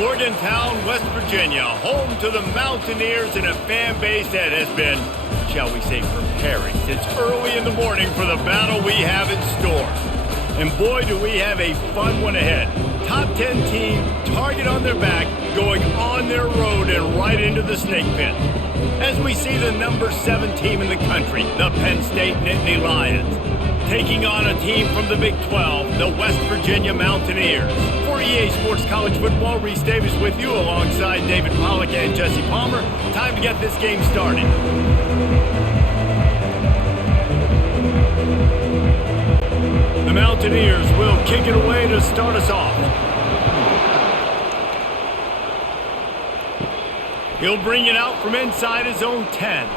Morgantown, West Virginia, home to the Mountaineers and a fan base that has been, shall we say, preparing since early in the morning for the battle we have in store. And boy, do we have a fun one ahead. Top 10 team, target on their back, going on their road and right into the snake pit. As we see the number 7 team in the country, the Penn State Nittany Lions, taking on a team from the Big 12, the West Virginia Mountaineers. For EA Sports College Football, Reese Davis with you alongside David Pollack and Jesse Palmer. Time to get this game started. The Mountaineers will kick it away to start us off. He'll bring it out from inside his own 10.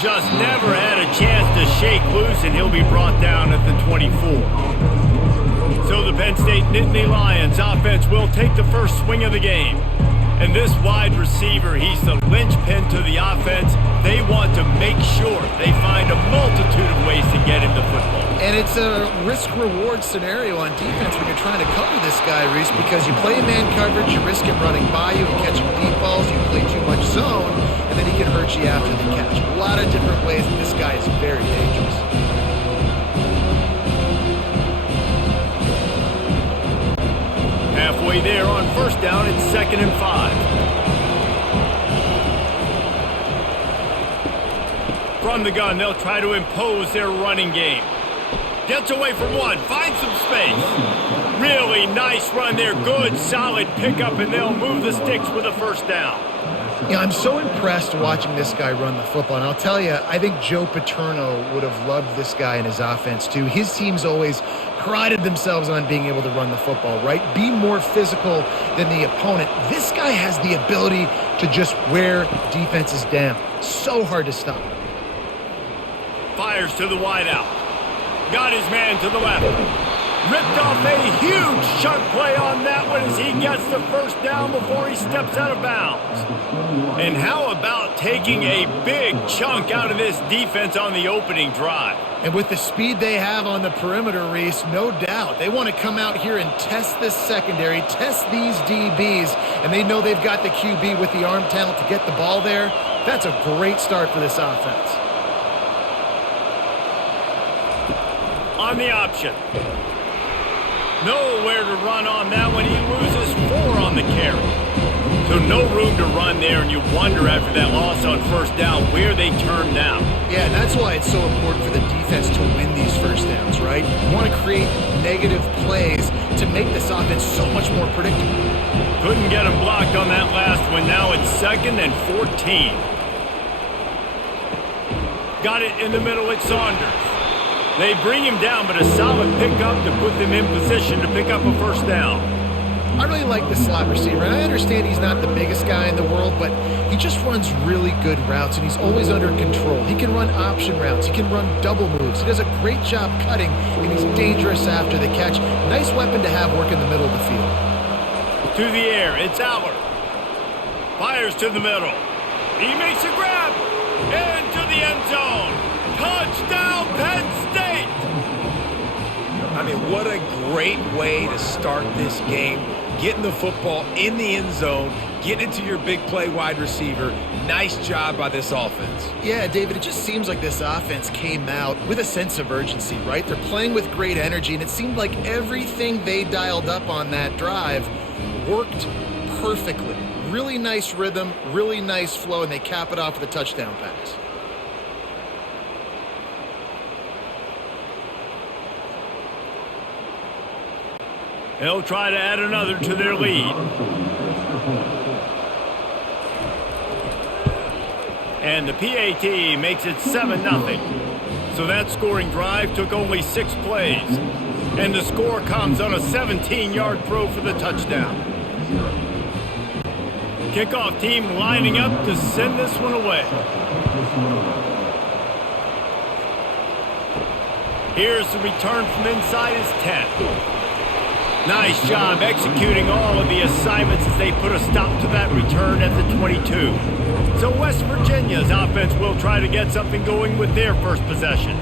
Just never had a chance to shake loose, and he'll be brought down at the 24. So the Penn State Nittany Lions offense will take the first swing of the game. And this wide receiver, he's the linchpin to the offense. They want to make sure they find a multitude of ways to get him the football. And it's a risk-reward scenario on defense when you're trying to cover this guy, Reese, because you play man coverage, you risk him running by you and catching deep balls, you play too much zone, and then he can hurt you after the catch. A lot of different ways, and this guy is very dangerous. Halfway there on first down, it's 2nd and 5. From the gun, they'll try to impose their running game. Gets away from one, finds some space. Really nice run there, good, solid pickup, and they'll move the sticks with a first down. You know, I'm so impressed watching this guy run the football, and I'll tell you, I think Joe Paterno would have loved this guy in his offense too. His teams always prided themselves on being able to run the football, right? Be more physical than the opponent. This guy has the ability to just wear defenses down. So hard to stop. Fires to the wide out. Got his man to the left. Ripped off a huge chunk play on that one as he gets the first down before he steps out of bounds. And how about taking a big chunk out of this defense on the opening drive? And with the speed they have on the perimeter, Reese, no doubt. They want to come out here and test this secondary, test these DBs, and they know they've got the QB with the arm talent to get the ball there. That's a great start for this offense. On the option. Nowhere to run on that one. He loses 4 on the carry. So no room to run there, and you wonder after that loss on first down where they turn now. Yeah, and that's why it's so important for the defense to win these first downs, right? You want to create negative plays to make this offense so much more predictable. Couldn't get him blocked on that last one. Now it's 2nd and 14. Got it in the middle at Saunders. They bring him down, but a solid pickup to put them in position to pick up a first down. I really like the slot receiver, and I understand he's not the biggest guy in the world, but he just runs really good routes, and he's always under control. He can run option routes. He can run double moves. He does a great job cutting, and he's dangerous after the catch. Nice weapon to have work in the middle of the field. To the air, it's Aller. Fires to the middle. He makes a grab into the end zone. Touchdown, Penn State! I mean, what a great way to start this game. Getting the football in the end zone, getting it to your big play wide receiver. Nice job by this offense. Yeah, David, it just seems like this offense came out with a sense of urgency, right? They're playing with great energy, and it seemed like everything they dialed up on that drive worked perfectly. Really nice rhythm, really nice flow, and they cap it off with a touchdown pass. They'll try to add another to their lead. And the PAT makes it 7-0. So that scoring drive took only 6 plays. And the score comes on a 17-yard throw for the touchdown. Kickoff team lining up to send this one away. Here's the return from inside his 10. Nice job executing all of the assignments as they put a stop to that return at the 22. So West Virginia's offense will try to get something going with their first possession.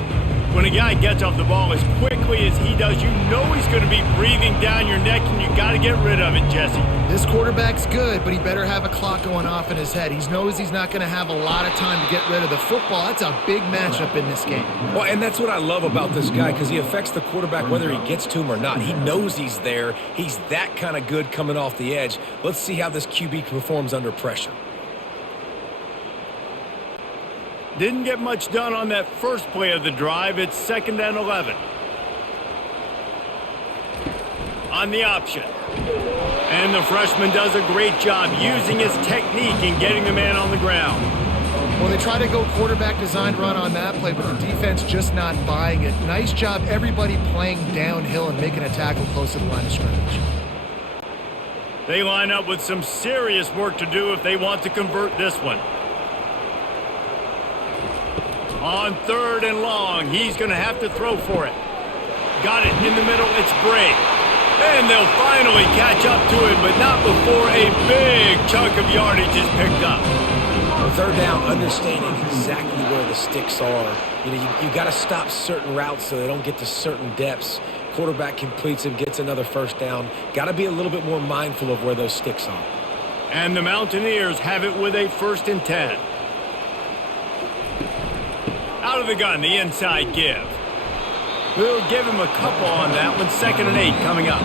When a guy gets off the ball as quickly as he does, you know he's going to be breathing down your neck, and you got to get rid of it, Jesse. This quarterback's good, but he better have a clock going off in his head. He knows he's not going to have a lot of time to get rid of the football. That's a big matchup in this game. Well, and that's what I love about this guy, because he affects the quarterback whether he gets to him or not. He knows he's there. He's that kind of good coming off the edge. Let's see how this QB performs under pressure. Didn't get much done on that first play of the drive. It's 2nd and 11. On the option. And the freshman does a great job using his technique and getting the man on the ground. Well, they try to go quarterback designed run on that play, but the defense just not buying it. Nice job, everybody playing downhill and making a tackle close to the line of scrimmage. They line up with some serious work to do if they want to convert this one. On 3rd and long, he's going to have to throw for it. Got it in the middle, it's Bray. And they'll finally catch up to him, but not before a big chunk of yardage is picked up. 3rd down, understanding exactly where the sticks are. You got to stop certain routes so they don't get to certain depths. Quarterback completes him, gets another 1st down. Got to be a little bit more mindful of where those sticks are. And the Mountaineers have it with a 1st and 10. Out of the gun, the inside give. We'll give him a couple on that one. 2nd and 8 coming up.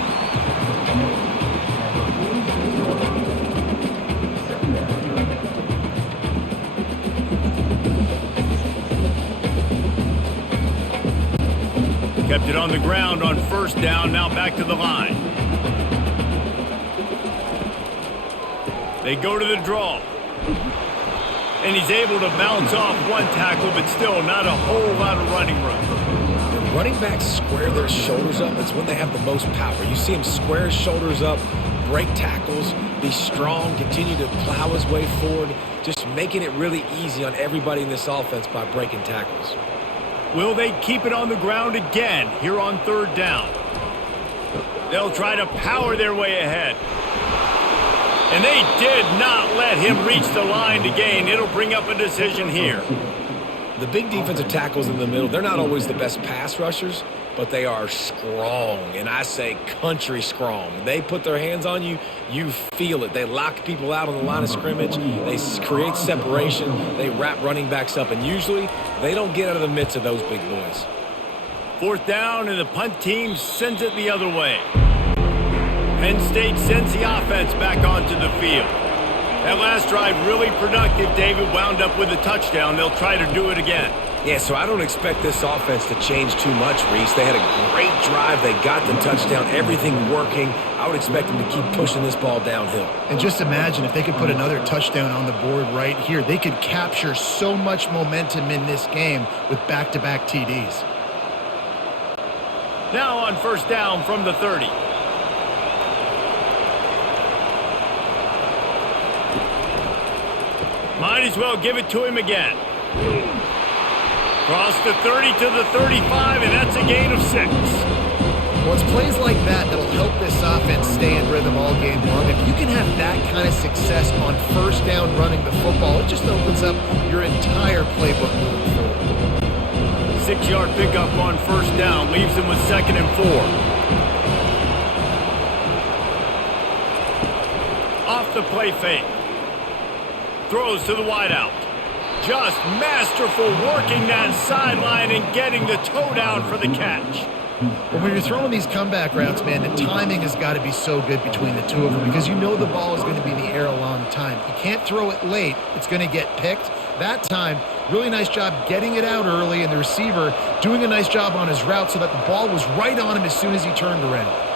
Kept it on the ground on 1st down. Now back to the line. They go to the draw. And he's able to bounce off one tackle, but still not a whole lot of running room. When running backs square their shoulders up, it's when they have the most power. You see him square his shoulders up, break tackles, be strong, continue to plow his way forward, just making it really easy on everybody in this offense by breaking tackles. Will they keep it on the ground again here on 3rd down? They'll try to power their way ahead. And they did not let him reach the line to gain. It'll bring up a decision here. The big defensive tackles in the middle, they're not always the best pass rushers, but they are strong, and I say country strong. They put their hands on you, you feel it. They lock people out on the line of scrimmage. They create separation. They wrap running backs up, and usually they don't get out of the midst of those big boys. 4th down, and the punt team sends it the other way. Penn State sends the offense back onto the field. That last drive really productive. David wound up with a touchdown. They'll try to do it again. Yeah, so I don't expect this offense to change too much, Reese. They had a great drive. They got the touchdown. Everything working. I would expect them to keep pushing this ball downhill. And just imagine if they could put another touchdown on the board right here. They could capture so much momentum in this game with back-to-back TDs. Now on 1st down from the 30. Might as well give it to him again. Cross the 30 to the 35, and that's a gain of 6. Well, it's plays like that that'll help this offense stay in rhythm all game long. If you can have that kind of success on 1st down running the football, it just opens up your entire playbook moving forward. 6-yard pickup on 1st down leaves him with 2nd and 4. Off the play fake. Throws to the wideout. Just masterful working that sideline and getting the toe down for the catch. Well, when you're throwing these comeback routes, man, the timing has got to be so good between the two of them because you know the ball is going to be in the air a long time. You can't throw it late. It's going to get picked. That time, really nice job getting it out early, and the receiver doing a nice job on his route so that the ball was right on him as soon as he turned around.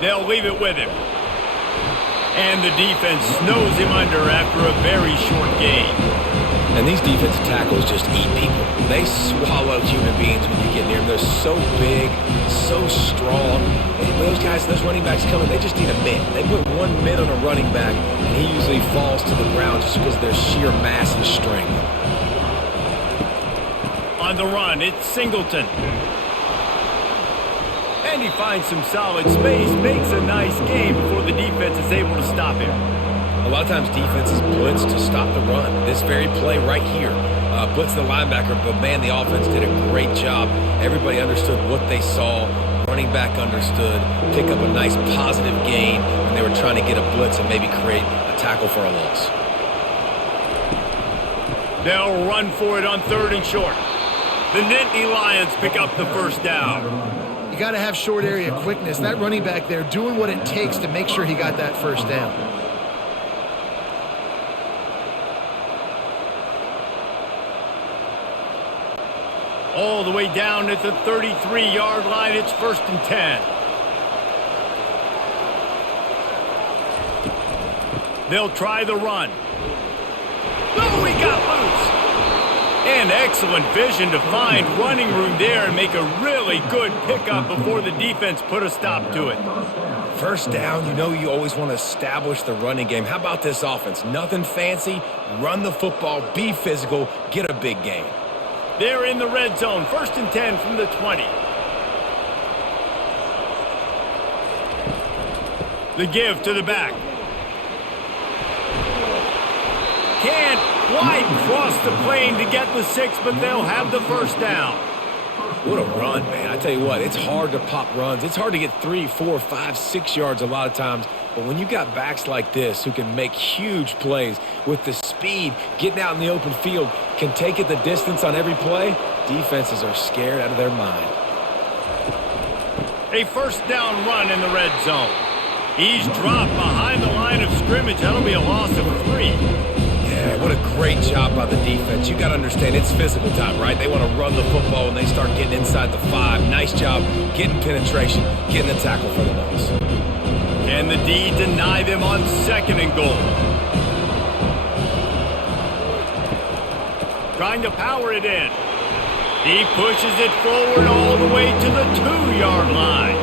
They'll leave it with him. And the defense snows him under after a very short gain. And these defensive tackles just eat people. They swallow human beings when you get near them. They're so big, so strong. And when those guys, those running backs come in, they just need a mid. They put one mid on a running back, and he usually falls to the ground just because of their sheer mass and strength. On the run, it's Singleton. And he finds some solid space, makes a nice game before the defense is able to stop him. A lot of times defenses blitz to stop the run. This very play right here, blitz the linebacker, but man, the offense did a great job. Everybody understood what they saw. Running back understood. Pick up a nice positive gain when they were trying to get a blitz and maybe create a tackle for a loss. They'll run for it on 3rd and short. The Nittany Lions pick up the first down. You got to have short area quickness. That running back there doing what it takes to make sure he got that first down. All the way down at the 33-yard line, it's 1st and 10. They'll try the run. Oh, he got loose. And excellent vision to find running room there and make a really good pickup before the defense put a stop to it. First down, you know you always want to establish the running game. How about this offense? Nothing fancy. Run the football, be physical, get a big gain. They're in the red zone, 1st and 10 from the 20. The give to the back. Can't quite cross the plane to get the 6, but they'll have the first down. What a run, man. I tell you what, it's hard to pop runs. It's hard to get 3, 4, 5, 6 yards a lot of times. But when you got backs like this who can make huge plays with the speed, getting out in the open field, can take it the distance on every play, defenses are scared out of their mind. A first down run in the red zone. He's dropped behind the line of scrimmage. That'll be a loss of 3. Yeah, what a great job by the defense. You got to understand, it's physical time, right? They want to run the football when they start getting inside the 5. Nice job getting penetration, getting the tackle for the loss. Can the D deny them on 2nd and goal? Trying to power it in. He pushes it forward all the way to the 2-yard line.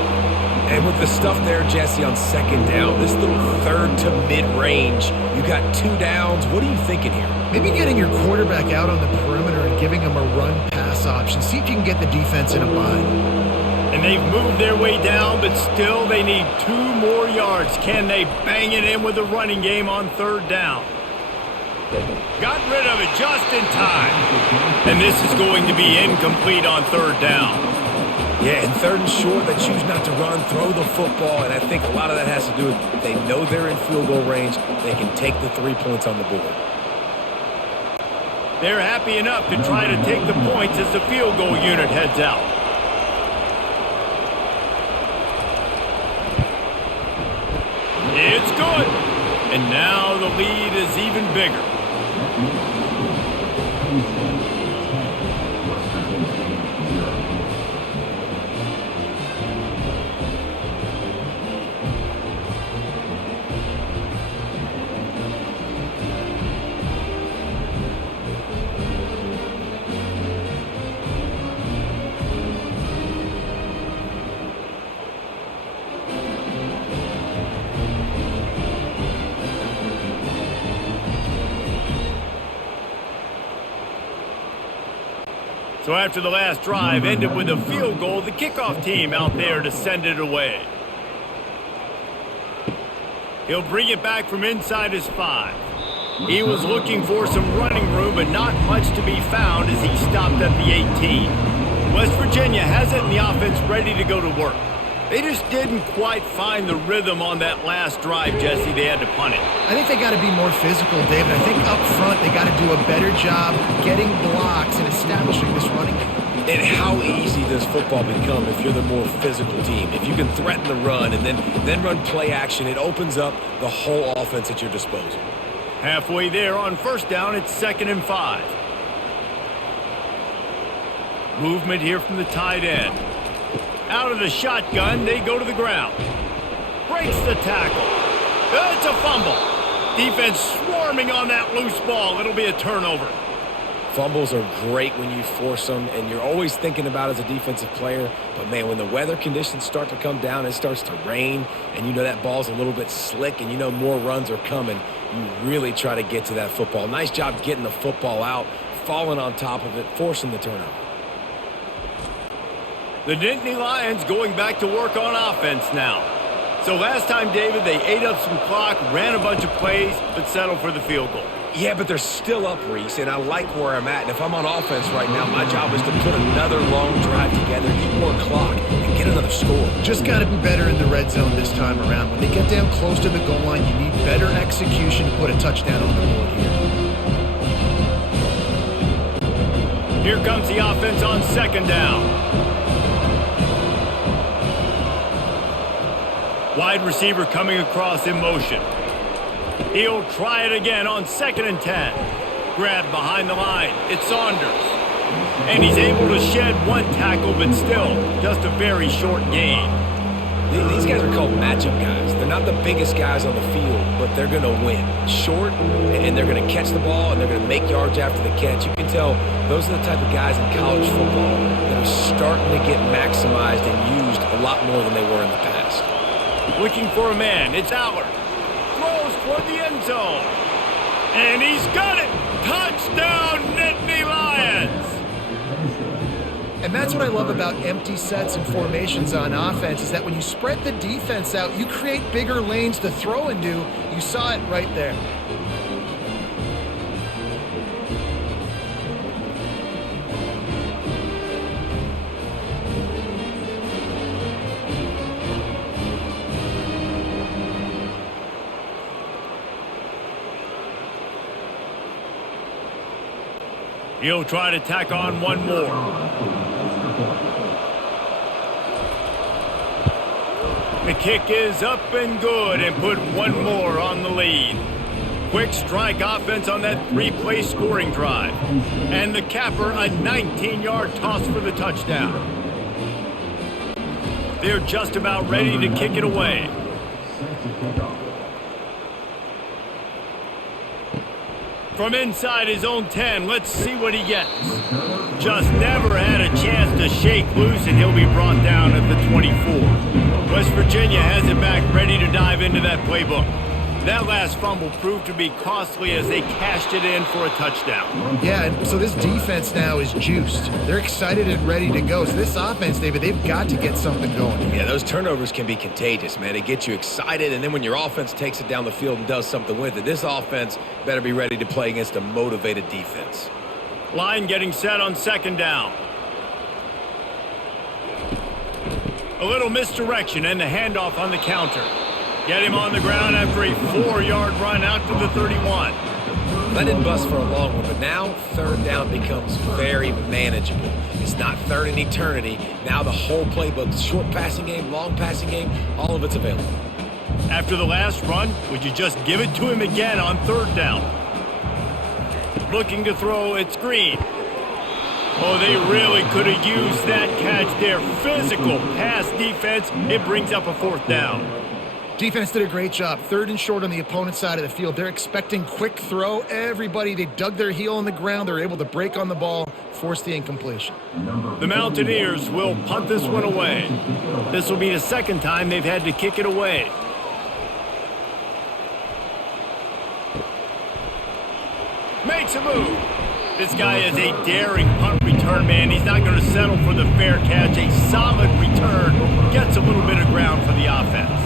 And with the stuff there, Jesse, on 2nd down, this little 3rd to mid-range, you got 2 downs. What are you thinking here? Maybe getting your quarterback out on the perimeter and giving him a run-pass option. See if you can get the defense in a bind. And they've moved their way down, but still they need 2 more yards. Can they bang it in with the running game on 3rd down? Got rid of it just in time. And this is going to be incomplete on 3rd down. Yeah, and 3rd and short, they choose not to run, throw the football, and I think a lot of that has to do with if they know they're in field goal range, they can take the 3 points on the board. They're happy enough to try to take the points as the field goal unit heads out. It's good. And now the lead is even bigger. So after the last drive ended with a field goal, the kickoff team out there to send it away. He'll bring it back from inside his 5. He was looking for some running room, but not much to be found as he stopped at the 18. West Virginia has it in the offense ready to go to work. They just didn't quite find the rhythm on that last drive, Jesse. They had to punt it. I think they got to be more physical, David. I think up front they got to do a better job getting blocks and establishing this running game. And how easy does football become if you're the more physical team? If you can threaten the run and then run play action, it opens up the whole offense at your disposal. Halfway there on 1st down, it's 2nd and 5. Movement here from the tight end. Out of the shotgun, they go to the ground. Breaks the tackle. It's a fumble. Defense swarming on that loose ball. It'll be a turnover. Fumbles are great when you force them, and you're always thinking about as a defensive player. But, man, when the weather conditions start to come down, it starts to rain, and you know that ball's a little bit slick, and you know more runs are coming, you really try to get to that football. Nice job getting the football out, falling on top of it, forcing the turnover. The Nittany Lions going back to work on offense now. So last time, David, they ate up some clock, ran a bunch of plays, but settled for the field goal. Yeah, but they're still up, Reese, and I like where I'm at. And if I'm on offense right now, my job is to put another long drive together, eat more clock, and get another score. Just got to be better in the red zone this time around. When they get down close to the goal line, you need better execution to put a touchdown on the board here. Here comes the offense on second down. Wide receiver coming across in motion. He'll try it again on 2nd and 10. Grabbed behind the line. It's Saunders. And he's able to shed one tackle, but still just a very short gain. These guys are called matchup guys. They're not the biggest guys on the field, but they're going to win. Short, and they're going to catch the ball, and they're going to make yards after the catch. You can tell those are the type of guys in college football that are starting to get maximized and used a lot more than they were in the past. Looking for a man. It's Allard. Throws toward the end zone. And he's got it. Touchdown, Nittany Lions. And that's what I love about empty sets and formations on offense is that when you spread the defense out, you create bigger lanes to throw into. You saw it right there. He'll try to tack on one more. The kick is up and good and put one more on the lead. Quick strike offense on that 3-play scoring drive. And the capper, a 19-yard toss for the touchdown. They're just about ready to kick it away. From inside his own 10, let's see what he gets. Just never had a chance to shake loose, and he'll be brought down at the 24. West Virginia has it back, ready to dive into that playbook. That last fumble proved to be costly as they cashed it in for a touchdown. Yeah, and so this defense now is juiced. They're excited and ready to go. So this offense, David, they've got to get something going. Yeah, those turnovers can be contagious, man. It gets you excited, and then when your offense takes it down the field and does something with it, this offense better be ready to play against a motivated defense. Line getting set on 2nd down. A little misdirection and the handoff on the counter. Get him on the ground after a 4-yard run out to the 31. That didn't bust for a long one, but now 3rd down becomes very manageable. It's not 3rd in eternity. Now the whole playbook, short passing game, long passing game, all of it's available. After the last run, would you just give it to him again on 3rd down? Looking to throw, it's Green. Oh, they really could have used that catch there. Physical pass defense. It brings up a 4th down. Defense did a great job. 3rd and short on the opponent's side of the field. They're expecting quick throw. Everybody, they dug their heel on the ground. They're able to break on the ball, force the incompletion. The Mountaineers will punt this one away. This will be the 2nd time they've had to kick it away. Makes a move. This guy is a daring punt return man. He's not going to settle for the fair catch. A solid return. Gets a little bit of ground for the offense.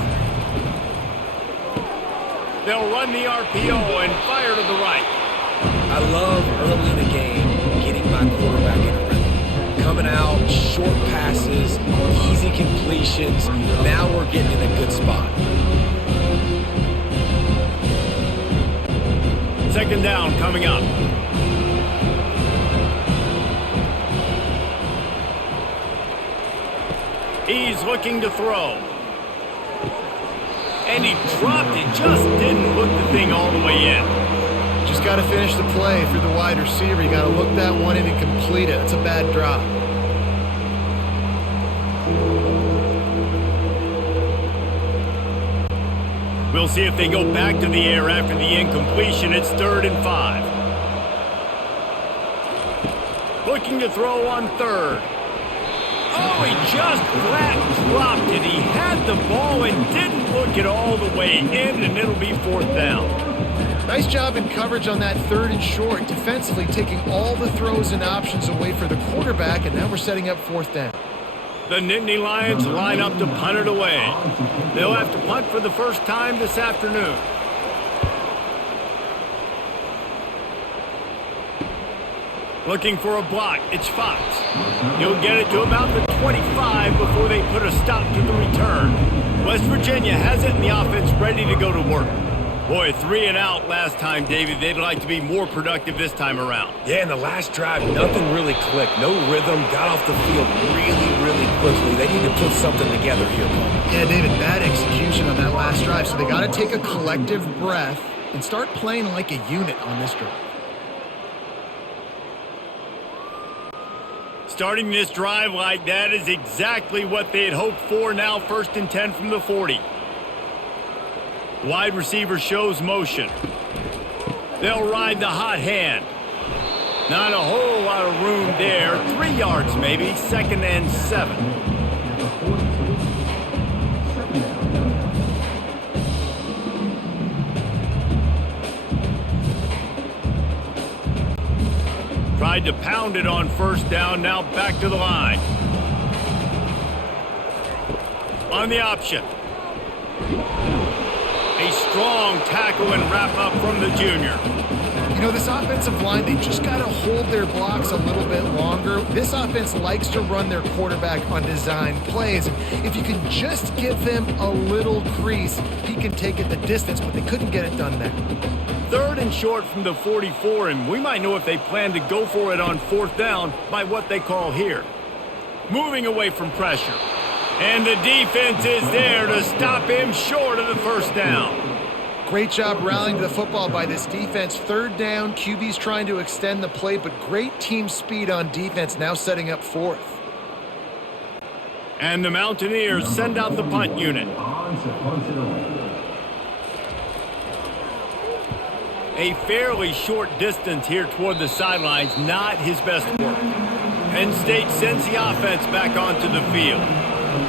They'll run the RPO and fire to the right. I love early in the game getting my quarterback in a rhythm. Coming out, short passes, easy completions. Now we're getting in a good spot. 2nd down coming up. He's looking to throw. And he dropped it. Just didn't look the thing all the way in. Just got to finish the play. If you're the wide receiver, you got to look that one in and complete it. That's a bad drop. We'll see if they go back to the air after the incompletion. It's 3rd and 5. Looking to throw on 3rd. Oh, he just flat dropped it. He had the ball and didn't look it all the way in, and it'll be 4th down. Nice job in coverage on that 3rd and short, defensively taking all the throws and options away for the quarterback, and now we're setting up 4th down. The Nittany Lions line up to punt it away. They'll have to punt for the first time this afternoon. Looking for a block. It's Fox. He'll get it to about the 25 before they put a stop to the return. West Virginia has it in the offense ready to go to work. Boy, 3 and out last time, David. They'd like to be more productive this time around. Yeah, in the last drive, nothing really clicked. No rhythm, got off the field really quickly. They need to put something together here, Coleman. Yeah, David, bad execution on that last drive, so they got to take a collective breath and start playing like a unit on this drive. Starting this drive like that is exactly what they had hoped for. Now 1st and 10 from the 40. Wide receiver shows motion. They'll ride the hot hand. Not a whole lot of room there. 3 yards maybe. 2nd and 7. Tried to pound it on 1st down. Now back to the line. On the option. A strong tackle and wrap up from the junior. You know, this offensive line, they just got to hold their blocks a little bit longer. This offense likes to run their quarterback on design plays. And if you can just give him a little crease, he can take it the distance, but they couldn't get it done there. 3rd and short from the 44, and we might know if they plan to go for it on 4th down by what they call here. Moving away from pressure. And the defense is there to stop him short of the 1st down. Great job rallying to the football by this defense. 3rd down, QB's trying to extend the play, but great team speed on defense, now setting up 4th. And the Mountaineers send out the punt unit. A fairly short distance here toward the sidelines, not his best work. Penn State sends the offense back onto the field.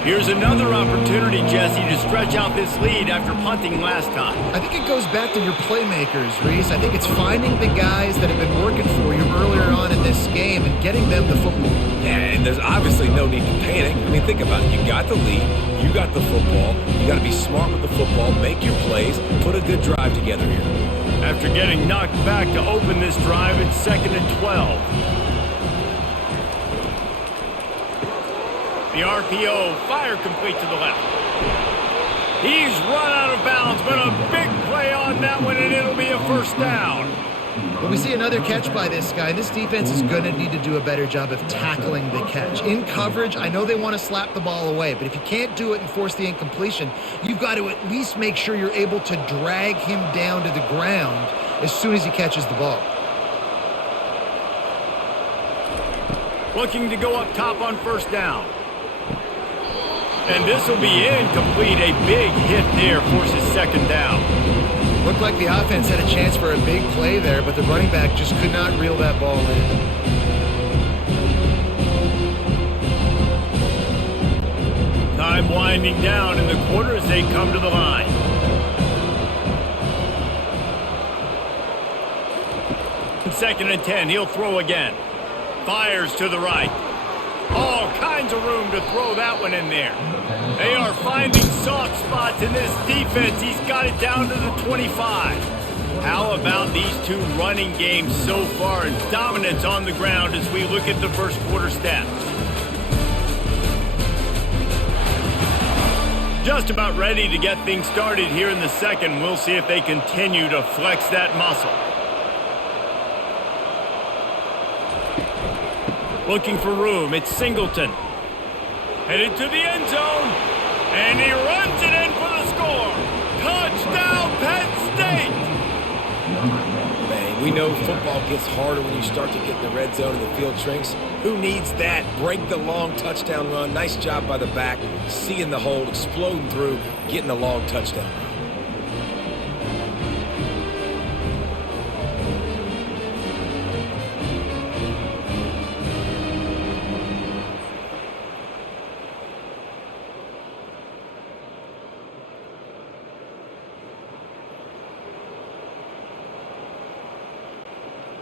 Here's another opportunity, Jesse, to stretch out this lead after punting last time. I think it goes back to your playmakers, Reese. I think it's finding the guys that have been working for you earlier on in this game and getting them the football. Yeah, and there's obviously no need to panic. I mean, think about it. You got the lead. You got the football. You got to be smart with the football, make your plays, put a good drive together here. After getting knocked back to open this drive, it's 2nd and 12. The RPO, fire complete to the left. He's run out of bounds, but a big play on that one, and it'll be a 1st down. But we see another catch by this guy. This defense is going to need to do a better job of tackling the catch. In coverage, I know they want to slap the ball away, but if you can't do it and force the incompletion, you've got to at least make sure you're able to drag him down to the ground as soon as he catches the ball. Looking to go up top on 1st down. And this will be incomplete. A big hit there forces 2nd down. Looked like the offense had a chance for a big play there, but the running back just could not reel that ball in. Time winding down in the quarter as they come to the line. Second and 10, he'll throw again. Fires to the right. All kinds of room to throw that one in there. They are finding soft spots in this defense. He's got it down to the 25. How about these two running games so far and dominance on the ground as we look at the 1st quarter stats? Just about ready to get things started here in the 2nd. We'll see if they continue to flex that muscle. Looking for room, it's Singleton. Headed to the end zone, and he runs it in for the score. Touchdown, Penn State! Man, we know football gets harder when you start to get in the red zone and the field shrinks. Who needs that? Break the long touchdown run. Nice job by the back, seeing the hold, exploding through, getting a long touchdown run.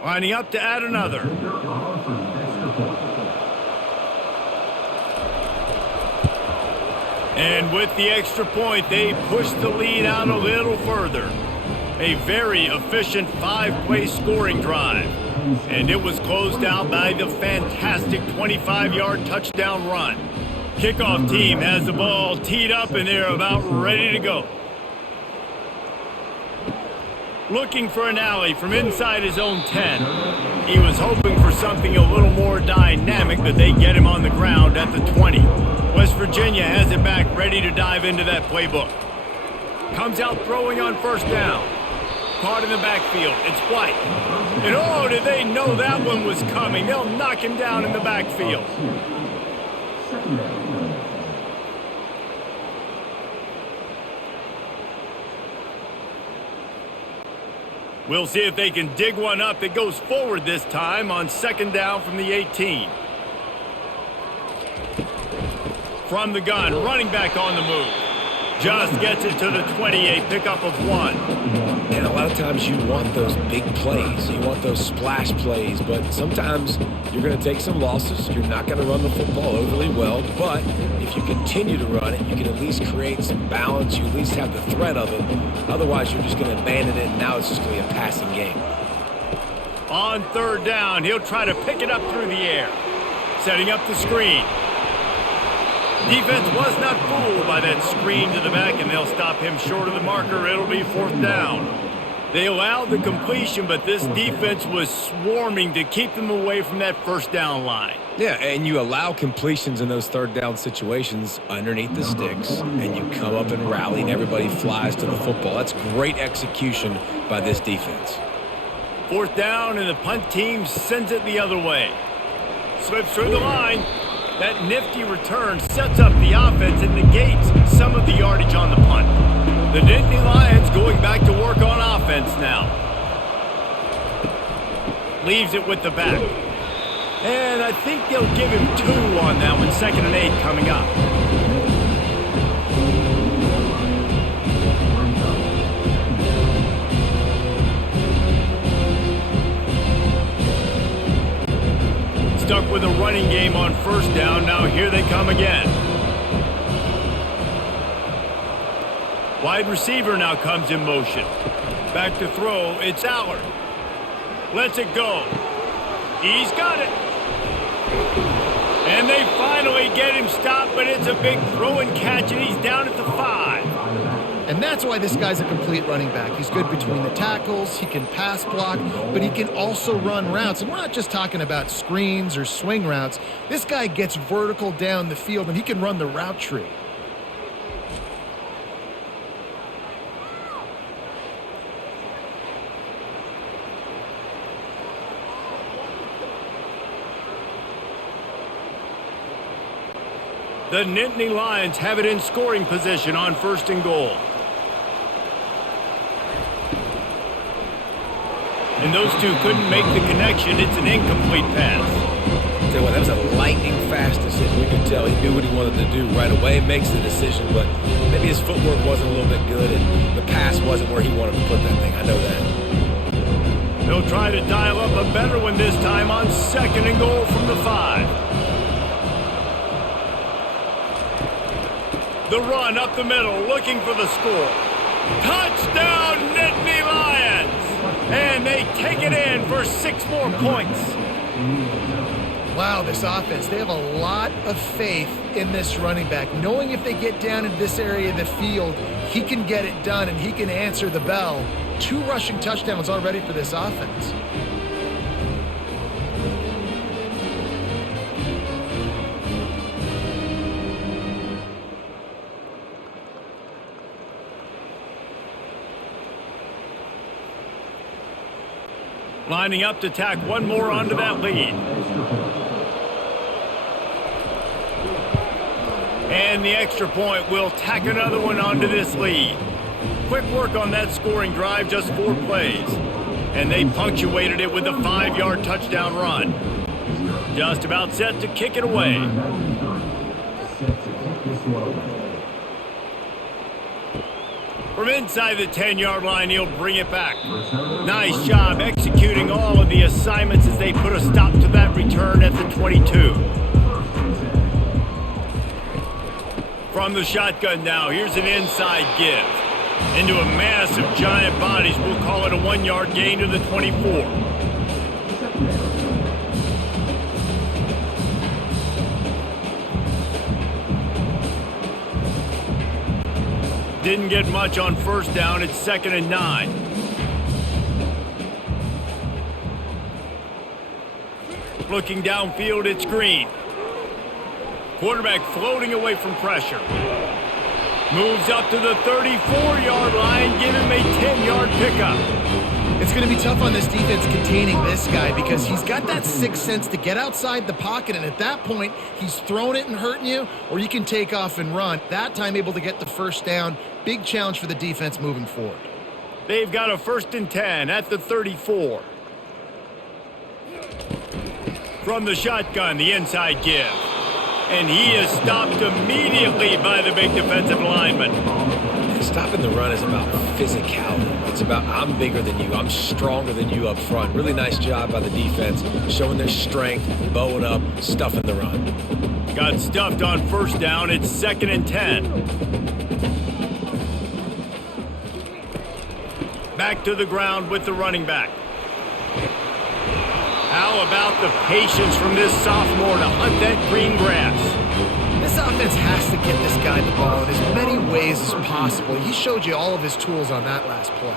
Lining up to add another. And with the extra point, they push the lead out a little further. A very efficient 5-play scoring drive. And it was closed out by the fantastic 25-yard touchdown run. Kickoff team has the ball teed up and they're about ready to go. Looking for an alley from inside his own 10. He was hoping for something a little more dynamic, but they get him on the ground at the 20. West Virginia has it back, ready to dive into that playbook. Comes out throwing on first down. Caught in the backfield. It's White. And oh, did they know that one was coming? They'll knock him down in the backfield. We'll see if they can dig one up that goes forward this time on second down from the 18. From the gun, running back on the move. Just gets it to the 28, pickup of 1. And a lot of times you want those big plays. You want those splash plays. But sometimes you're going to take some losses. You're not going to run the football overly well. But if you continue to run it, you can at least create some balance. You at least have the threat of it. Otherwise, you're just going to abandon it, and now it's just going to be a passing game. On third down, he'll try to pick it up through the air. Setting up the screen. Defense was not fooled by that screen to the back, and they'll stop him short of the marker. It'll be fourth down. They allowed the completion, but this defense was swarming to keep them away from that first down line. Yeah, and you allow completions in those third down situations underneath the sticks, and you come up and rally, and everybody flies to the football. That's great execution by this defense. Fourth down, and the punt team sends it the other way. Slips through the line. That nifty return sets up the offense and negates some of the yardage on the punt. The Nittany Lions going back to work on offense now. Leaves it with the back. And I think they'll give him 2 on that one. 2nd and 8 coming up. Stuck with a running game on first down. Now here they come again. Wide receiver now comes in motion. Back to throw. It's Allard. Lets it go. He's got it. And they finally get him stopped, but it's a big throw and catch, and he's down at the 5. And that's why this guy's a complete running back. He's good between the tackles, he can pass block, but he can also run routes. And we're not just talking about screens or swing routes. This guy gets vertical down the field, and he can run the route tree. The Nittany Lions have it in scoring position on 1st and goal. And those two couldn't make the connection. It's an incomplete pass. Tell you what, that was a lightning-fast decision. We could tell he knew what he wanted to do right away, makes the decision, but maybe his footwork wasn't a little bit good, and the pass wasn't where he wanted to put that thing. I know that. They'll try to dial up a better one this time on 2nd and goal from the 5. The run up the middle, looking for the score. Touchdown, Nittany Lions! And they take it in for 6 more points. Wow, this offense, they have a lot of faith in this running back, knowing if they get down into this area of the field, he can get it done and he can answer the bell. 2 rushing touchdowns already for this offense. Lining up to tack one more onto that lead. And the extra point will tack another one onto this lead. Quick work on that scoring drive, just 4 plays. And they punctuated it with a 5-yard touchdown run. Just about set to kick it away. From inside the 10-yard line, he'll bring it back. Nice job executing all of the assignments as they put a stop to that return at the 22. From the shotgun now, here's an inside give. Into a mass of giant bodies, we'll call it a 1-yard gain to the 24. Didn't get much on first down. It's 2nd and 9. Looking downfield, it's Green. Quarterback floating away from pressure. Moves up to the 34-yard line, give him a 10-yard pickup. It's going to be tough on this defense containing this guy because he's got that sixth sense to get outside the pocket, and at that point, he's throwing it and hurting you, or you can take off and run. That time able to get the first down. Big challenge for the defense moving forward. They've got a 1st and 10 at the 34. From the shotgun, the inside give. And he is stopped immediately by the big defensive lineman. Stopping the run is about physicality. It's about I'm bigger than you. I'm stronger than you up front. Really nice job by the defense, showing their strength, bowing up, stuffing the run. Got stuffed on first down. It's 2nd and 10. Back to the ground with the running back. How about the patience from this sophomore to hunt that green grass? This offense has to get this guy the ball in as many ways as possible. He showed you all of his tools on that last play.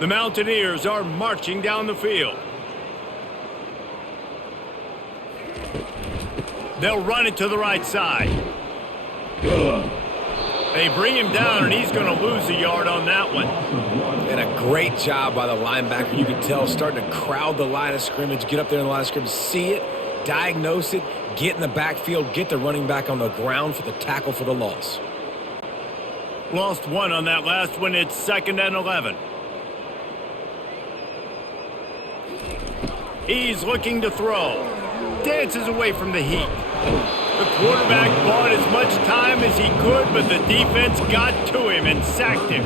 The Mountaineers are marching down the field. They'll run it to the right side. They bring him down, and he's going to lose a yard on that one. And a great job by the linebacker. You can tell starting to crowd the line of scrimmage, get up there in the line of scrimmage, see it, diagnose it, get in the backfield, get the running back on the ground for the tackle for the loss. Lost one on that last one. It's 2nd and 11. He's looking to throw. Dances away from the heat. The quarterback bought as much time as he could, but the defense got to him and sacked him.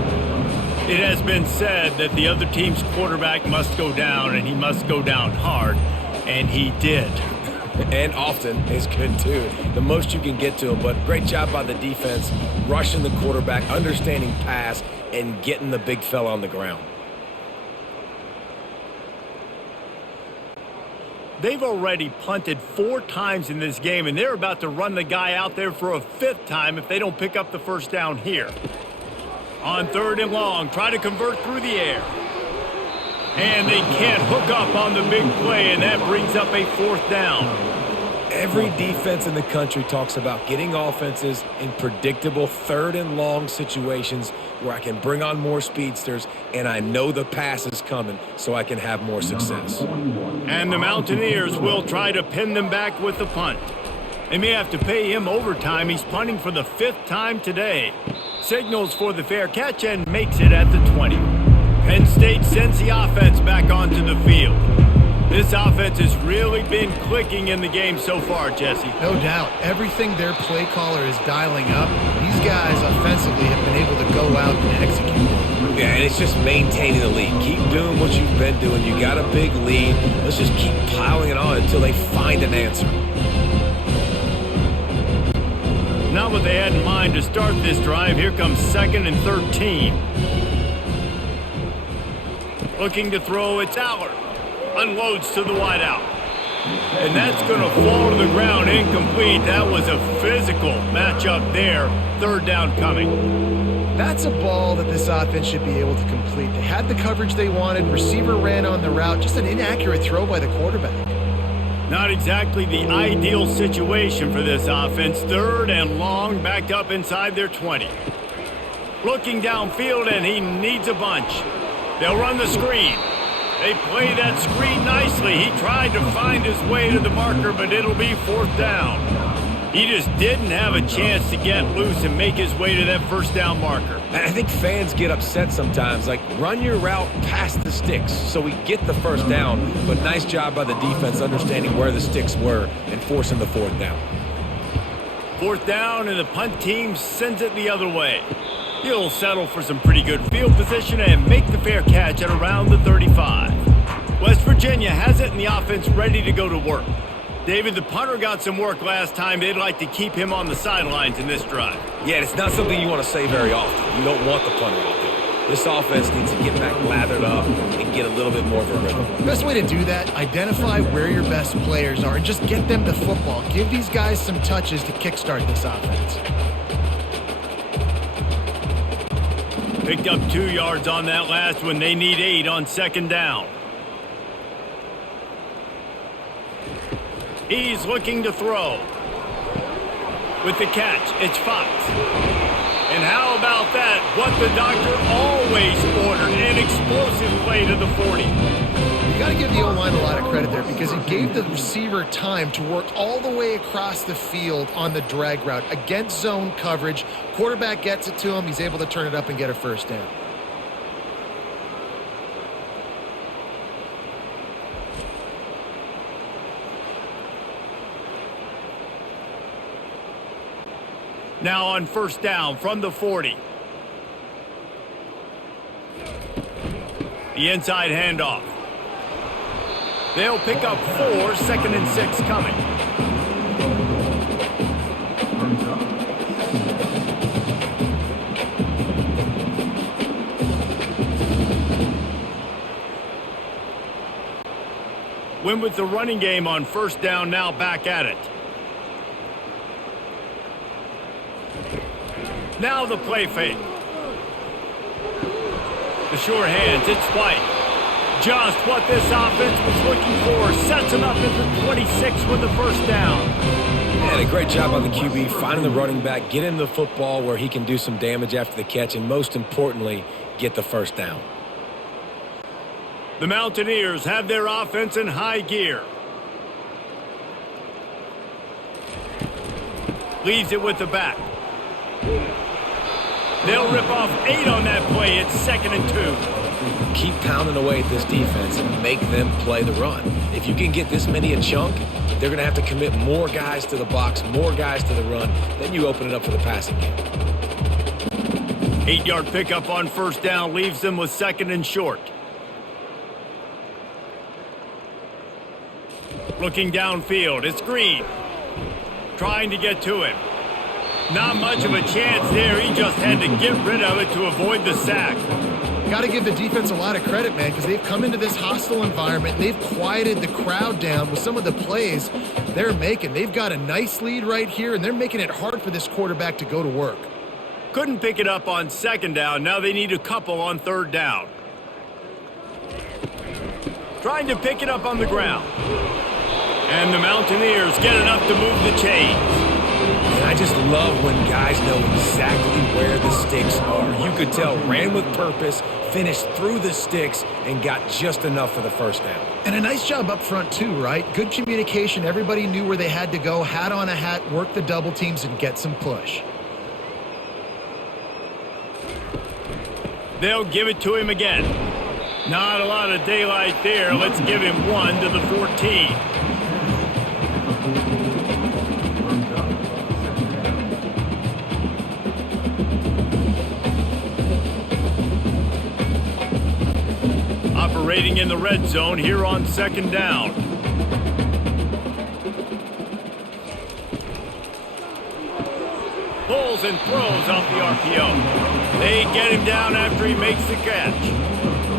It has been said that the other team's quarterback must go down, and he must go down hard, and he did. And often is good, too. The most you can get to him, but great job by the defense, rushing the quarterback, understanding pass, and getting the big fella on the ground. They've already punted 4 times in this game, and they're about to run the guy out there for a 5th time if they don't pick up the first down here. On 3rd and long, try to convert through the air. And they can't hook up on the big play, and that brings up a 4th down. Every defense in the country talks about getting offenses in predictable 3rd and long situations where I can bring on more speedsters and I know the pass is coming so I can have more success. And the Mountaineers will try to pin them back with the punt. They may have to pay him overtime. He's punting for the 5th time today. Signals for the fair catch and makes it at the 20. Penn State sends the offense back onto the field. This offense has really been clicking in the game so far, Jesse. No doubt. Everything their play caller is dialing up, these guys offensively have been able to go out and execute. Yeah, and it's just maintaining the lead. Keep doing what you've been doing. You got a big lead. Let's just keep piling it on until they find an answer. Not what they had in mind to start this drive. Here comes 2nd and 13. Looking to throw, it's Allard. Unloads to the wideout. And that's going to fall to the ground incomplete. That was a physical matchup there. 3rd down coming. That's a ball that this offense should be able to complete. They had the coverage they wanted. Receiver ran on the route. Just an inaccurate throw by the quarterback. Not exactly the ideal situation for this offense. 3rd and long, backed up inside their 20. Looking downfield, and he needs a bunch. They'll run the screen. They play that screen nicely. He tried to find his way to the marker, but it'll be 4th down. He just didn't have a chance to get loose and make his way to that 1st down marker. And I think fans get upset sometimes, like run your route past the sticks so we get the 1st down, but nice job by the defense understanding where the sticks were and forcing the 4th down. 4th down, and the punt team sends it the other way. He'll settle for some pretty good field position and make the fair catch at around the 35. West Virginia has it, and the offense ready to go to work. David, the punter got some work last time. They'd like to keep him on the sidelines in this drive. Yeah, it's not something you want to say very often. You don't want the punter out there. This offense needs to get back lathered up and get a little bit more of a rhythm. Best way to do that, identify where your best players are and just get them the football. Give these guys some touches to kickstart this offense. Picked up 2 yards on that last one. They need 8 on second down. He's looking to throw. With the catch, it's Fox. And how about that? What the doctor always ordered, an explosive play to the 40. You got to give the O-line a lot of credit there because he gave the receiver time to work all the way across the field on the drag route against zone coverage. Quarterback gets it to him. He's able to turn it up and get a first down. Now on first down from the 40. The inside handoff. They'll pick up 4, 2nd and 6 coming. Win with the running game on first down, now back at it. Now the play fake. The sure hands, it's White. Just what this offense was looking for. Sets him up at the 26 with the first down. And a great job on the QB, finding the running back, get him the football where he can do some damage after the catch, and most importantly, get the first down. The Mountaineers have their offense in high gear. Leaves it with the back. They'll rip off 8 on that play. It's 2nd and 2. Keep pounding away at this defense and make them play the run. If you can get this many a chunk, they're going to have to commit more guys to the box, more guys to the run. Then you open it up for the passing game. 8-yard pickup on first down leaves them with 2nd and short. Looking downfield, it's Green. Trying to get to him. Not much of a chance there. He just had to get rid of it to avoid the sack. Got to give the defense a lot of credit, man, because they've come into this hostile environment. They've quieted the crowd down with some of the plays they're making. They've got a nice lead right here, and they're making it hard for this quarterback to go to work. Couldn't pick it up on second down. Now they need a couple on third down. Trying to pick it up on the ground. And the Mountaineers get enough to move the chains. And I just love when guys know exactly where the sticks are. You could tell, ran with purpose, finished through the sticks, and got just enough for the first down. And a nice job up front too, right? Good communication. Everybody knew where they had to go, hat on a hat, work the double teams, and get some push. They'll give it to him again. Not a lot of daylight there. Let's give him 1 to the 14. Operating in the red zone here on second down. Pulls and throws off the RPO. They get him down after he makes the catch.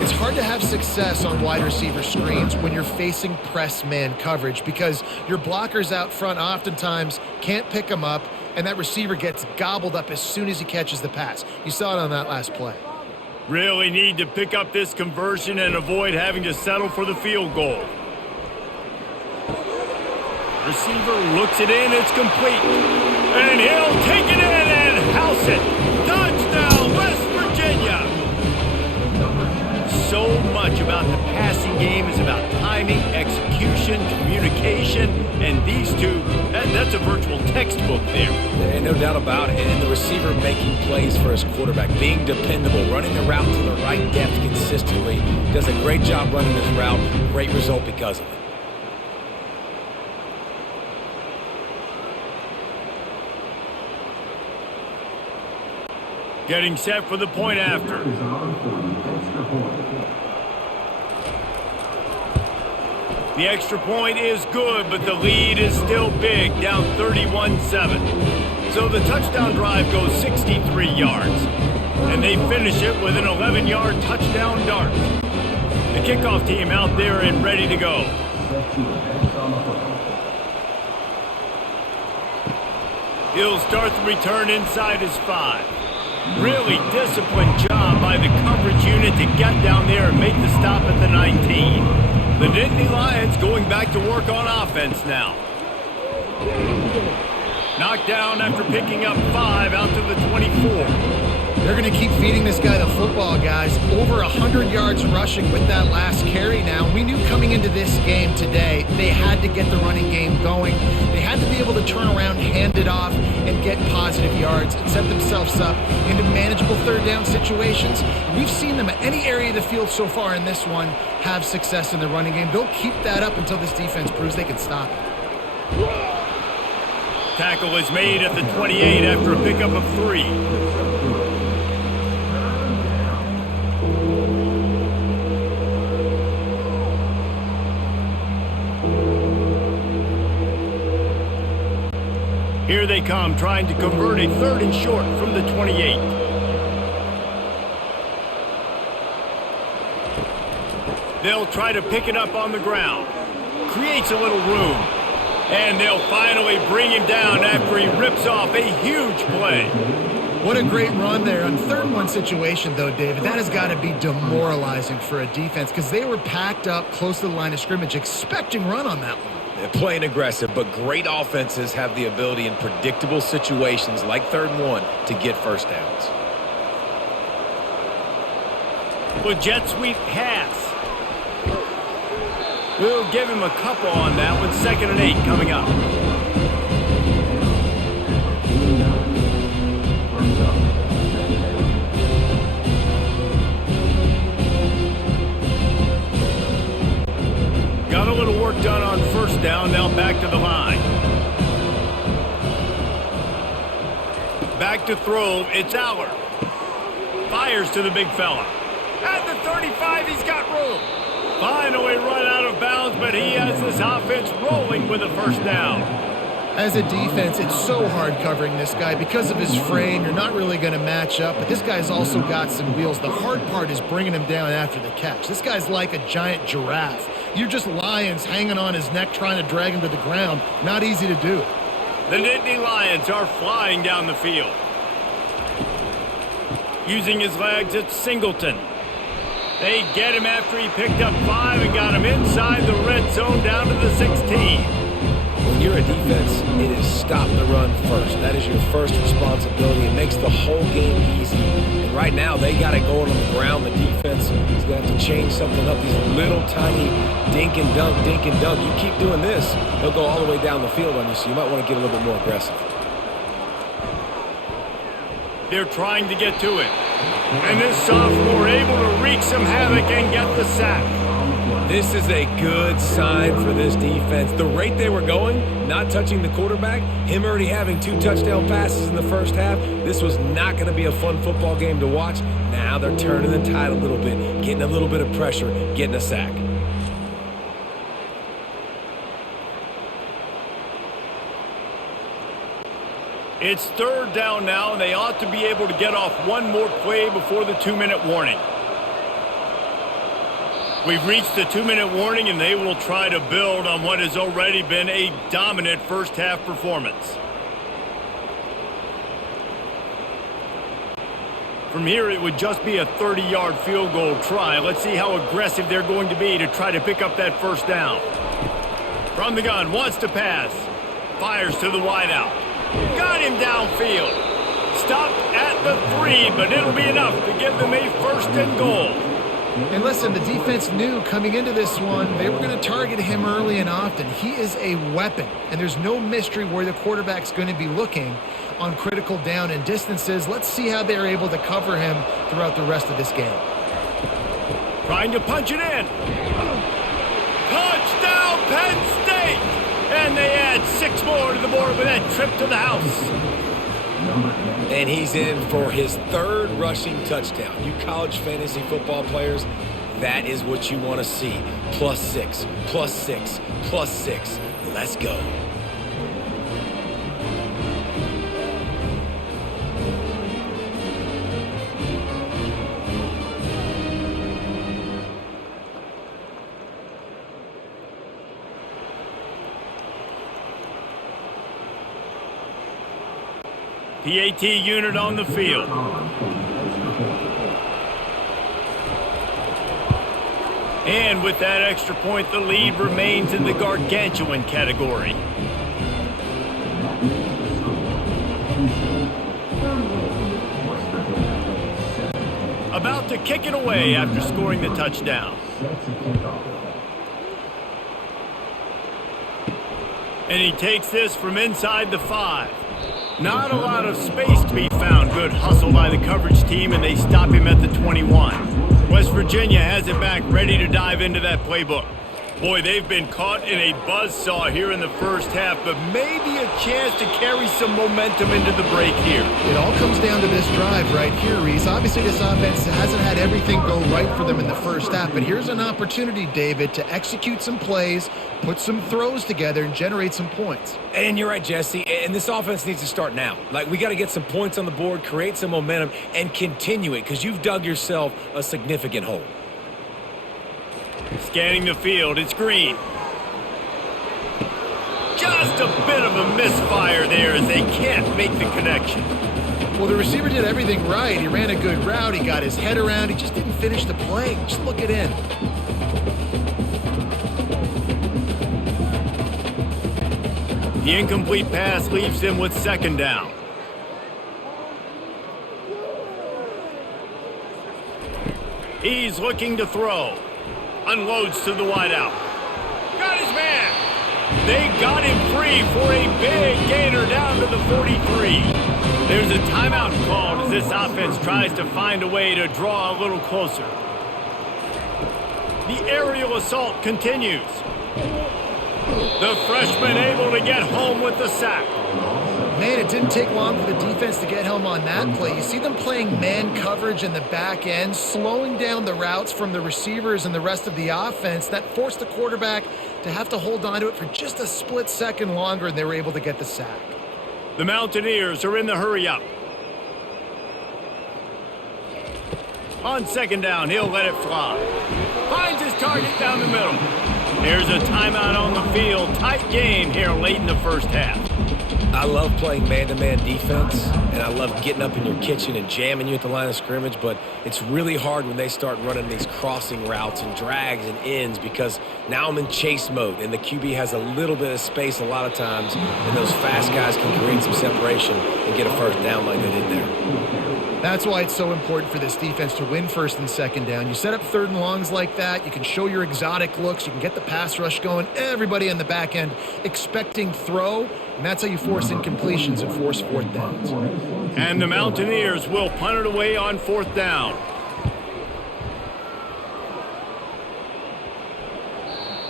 It's hard to have success on wide receiver screens when you're facing press man coverage because your blockers out front oftentimes can't pick them up, and that receiver gets gobbled up as soon as he catches the pass. You saw it on that last play. Really need to pick up this conversion and avoid having to settle for the field goal. Receiver looks it in, it's complete. And he'll take it in and house it. Touchdown, West Virginia. So much about the passing game is about timing, execution, communication, and these two, that's a virtual textbook there. And no doubt about it. And the receiver making plays for his quarterback, being dependable, running the route to the right depth consistently. Does a great job running this route. Great result because of it. Getting set for the point after. The extra point is good, but the lead is still big, down 31-7. So the touchdown drive goes 63 yards, and they finish it with an 11-yard touchdown dart. The kickoff team out there and ready to go. He'll start the return inside his 5. Really disciplined job by the coverage unit to get down there and make the stop at the 19. The Nittany Lions going back to work on offense now. Knocked down after picking up 5 out to the 24. They're going to keep feeding this guy the football, guys. Over 100 yards rushing with that last carry now. We knew coming into this game today, they had to get the running game going. They had to be able to turn around, hand it off, and get positive yards and set themselves up into manageable third down situations. We've seen them at any area of the field so far in this one have success in the running game. They'll keep that up until this defense proves they can stop it. Tackle is made at the 28 after a pickup of 3. Here they come, trying to convert a 3rd and short from the 28. They'll try to pick it up on the ground. Creates a little room. And they'll finally bring him down after he rips off a huge play. What a great run there. On 3rd and 1 situation, though, David, that has got to be demoralizing for a defense because they were packed up close to the line of scrimmage, expecting run on that one. They're playing aggressive, but great offenses have the ability in predictable situations like 3rd and 1 to get first downs. Well, jet sweep pass. We'll give him a couple on that one. 2nd and 8 coming up. Got a little work done on 1st down. Now back to the line. Back to throw. It's Allard. Fires to the big fella. At the 35, he's got room. Finally run out of bounds, but he has this offense rolling with a 1st down. As a defense, it's so hard covering this guy. Because of his frame, you're not really going to match up, but this guy's also got some wheels. The hard part is bringing him down after the catch. This guy's like a giant giraffe. You're just lions hanging on his neck trying to drag him to the ground. Not easy to do. The Nittany Lions are flying down the field. Using his legs, it's Singleton. They get him after he picked up 5 and got him inside the red zone down to the 16. When you're a defense, it is stop the run first. That is your first responsibility. It makes the whole game easy. And right now, they got it going on the ground. The defense is going to have to change something up. These little tiny dink and dunk, dink and dunk. You keep doing this, they'll go all the way down the field on you, so you might want to get a little bit more aggressive. They're trying to get to it. And this sophomore able to wreak some havoc and get the sack. This is a good sign for this defense. The rate they were going, not touching the quarterback, him already having 2 touchdown passes in the first half, this was not going to be a fun football game to watch. Now they're turning the tide a little bit, getting a little bit of pressure, getting a sack. It's 3rd down now, and they ought to be able to get off one more play before the 2-minute warning. We've reached the 2-minute warning, and they will try to build on what has already been a dominant first-half performance. From here, it would just be a 30-yard field goal try. Let's see how aggressive they're going to be to try to pick up that 1st down. From the gun, wants to pass. Fires to the wideout. Got him downfield. Stopped at the 3, but it'll be enough to give them a 1st and goal. And listen, the defense knew coming into this one, they were going to target him early and often. He is a weapon, and there's no mystery where the quarterback's going to be looking on critical down and distances. Let's see how they're able to cover him throughout the rest of this game. Trying to punch it in. Touchdown, Penn State! And they add 6 more to the board with that trip to the house. And he's in for his 3rd rushing touchdown. You college fantasy football players, That is what you want to see. +6, +6, +6. Let's go. PAT unit on the field. And with that extra point, the lead remains in the gargantuan category. About to kick it away after scoring the touchdown. And he takes this from inside the 5. Not a lot of space to be found. Good hustle by the coverage team, and they stop him at the 21. West Virginia has it back, ready to dive into that playbook. Boy, they've been caught in a buzzsaw here in the first half, but maybe a chance to carry some momentum into the break here. It all comes down to this drive right here, Reese. Obviously, this offense hasn't had everything go right for them in the first half, but here's an opportunity, David, to execute some plays, put some throws together, and generate some points. And you're right, Jesse, and this offense needs to start now. Like, we got to get some points on the board, create some momentum, and continue it, because you've dug yourself a significant hole. Scanning the field, it's Green. Just a bit of a misfire there as they can't make the connection. Well, the receiver did everything right. He ran a good route. He got his head around. He just didn't finish the play. Just look it in. The incomplete pass leaves him with second down. He's looking to throw. Unloads to the wideout. Got his man. They got him free for a big gainer down to the 43. There's a timeout called as this offense tries to find a way to draw a little closer. The aerial assault continues. The freshman able to get home with the sack. Man, it didn't take long for the defense to get home on that play. You see them playing man coverage in the back end, slowing down the routes from the receivers and the rest of the offense. That forced the quarterback to have to hold on to it for just a split second longer, and they were able to get the sack. The Mountaineers are in the hurry-up. On second down, he'll let it fly. Finds his target down the middle. Here's a timeout on the field. Tight game here late in the first half. I love playing man-to-man defense, and I love getting up in your kitchen and jamming you at the line of scrimmage, but it's really hard when they start running these crossing routes and drags and ends because now I'm in chase mode, and the QB has a little bit of space a lot of times, and those fast guys can create some separation and get a first down like they did there. That's why it's so important for this defense to win first and second down. You set up third and longs like that. You can show your exotic looks. You can get the pass rush going. Everybody on the back end expecting throw, and that's how you force incompletions and force fourth downs. And the Mountaineers will punt it away on fourth down.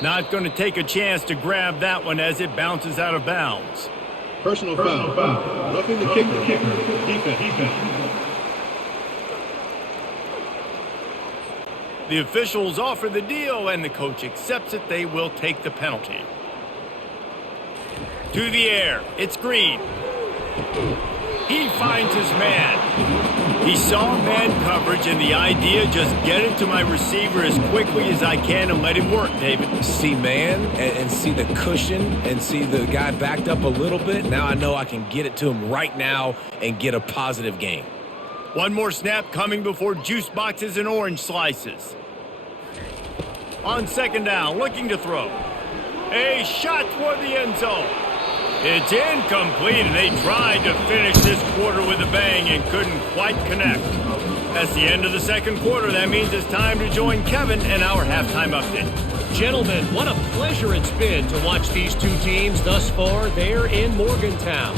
Not going to take a chance to grab that one as it bounces out of bounds. Personal foul. Roughing the kicker. Defense. The officials offer the deal, and the coach accepts it. They will take the penalty. To the air. It's Green. He finds his man. He saw man coverage, and the idea just get it to my receiver as quickly as I can and let him work, David. See man and see the cushion and see the guy backed up a little bit. Now I know I can get it to him right now and get a positive gain. One more snap coming before juice boxes and orange slices. On second down, looking to throw. A shot toward the end zone. It's incomplete, and they tried to finish this quarter with a bang and couldn't quite connect. That's the end of the second quarter. That means it's time to join Kevin in our halftime update. Gentlemen, what a pleasure it's been to watch these two teams thus far there in Morgantown.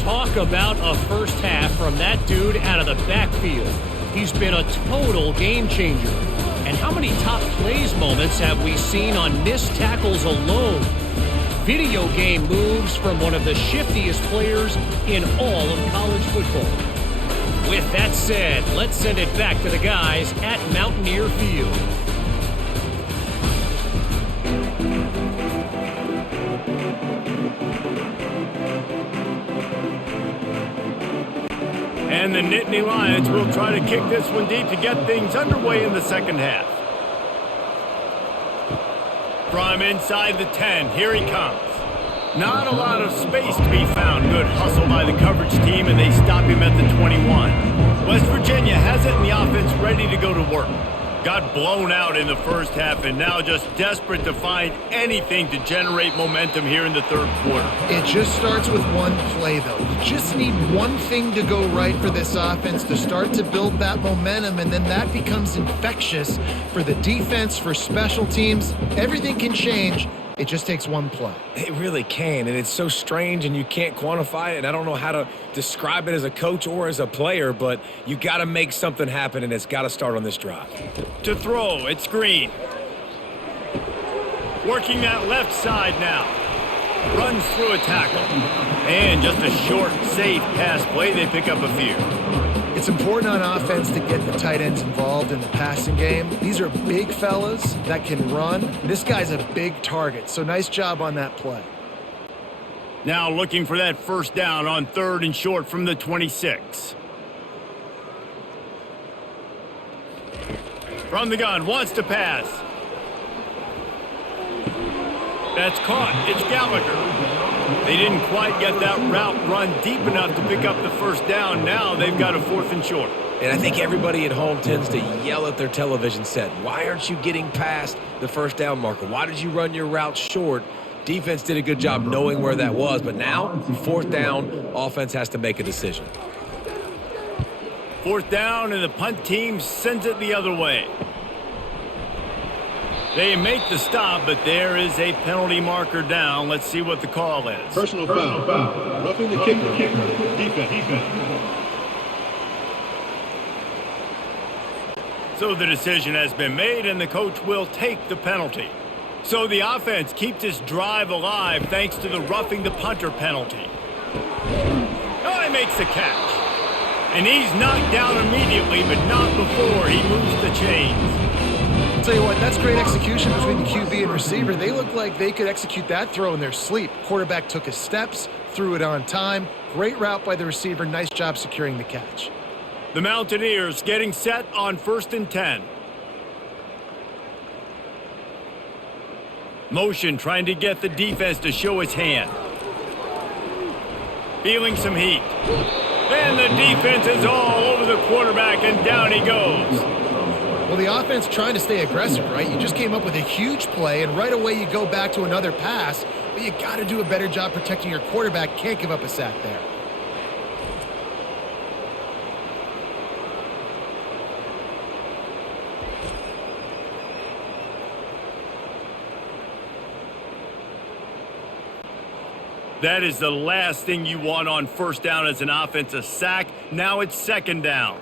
Talk about a first half from that dude out of the backfield. He's been a total game changer. And how many top plays moments have we seen on missed tackles alone? Video game moves from one of the shiftiest players in all of college football. With that said, let's send it back to the guys at Mountaineer Field. And the Nittany Lions will try to kick this one deep to get things underway in the second half. From inside the 10, here he comes. Not a lot of space to be found. Good hustle by the coverage team, and they stop him at the 21. West Virginia has it in the offense ready to go to work. Got blown out in the first half and now just desperate to find anything to generate momentum here in the third quarter. It just starts with one play, though. You just need one thing to go right for this offense to start to build that momentum, and then that becomes infectious for the defense, for special teams. Everything can change. It just takes one play. It really can, and it's so strange, and you can't quantify it, and I don't know how to describe it as a coach or as a player, but you got to make something happen, and it's got to start on this drive. To throw, it's Green. Working that left side now. Runs through a tackle. And just a short, safe pass play. They pick up a few. It's important on offense to get the tight ends involved in the passing game. These are big fellas that can run. This guy's a big target, so nice job on that play. Now looking for that first down on 3rd and short from the 26. From the gun, wants to pass. That's caught. It's Gallagher. They didn't quite get that route run deep enough to pick up the first down. Now they've got a 4th and short. And I think everybody at home tends to yell at their television set, why aren't you getting past the first down marker? Why did you run your route short? Defense did a good job knowing where that was, but now 4th down, offense has to make a decision. 4th down, and the punt team sends it the other way. They make the stop, but there is a penalty marker down. Let's see what the call is. Personal foul. Roughing the kicker. Defense. So the decision has been made, and the coach will take the penalty. So the offense keeps this drive alive thanks to the roughing the punter penalty. Oh, he makes the catch. And he's knocked down immediately, but not before he moves the chains. I'll tell you what, that's great execution between the QB and receiver. They look like they could execute that throw in their sleep. Quarterback took his steps, threw it on time. Great route by the receiver. Nice job securing the catch. The Mountaineers getting set on 1st and 10. Motion trying to get the defense to show its hand. Feeling some heat. And the defense is all over the quarterback, and down he goes. Well, the offense trying to stay aggressive, right? You just came up with a huge play, and right away you go back to another pass, but you got to do a better job protecting your quarterback. Can't give up a sack there. That is the last thing you want on 1st down as an offense, a sack. Now it's 2nd down.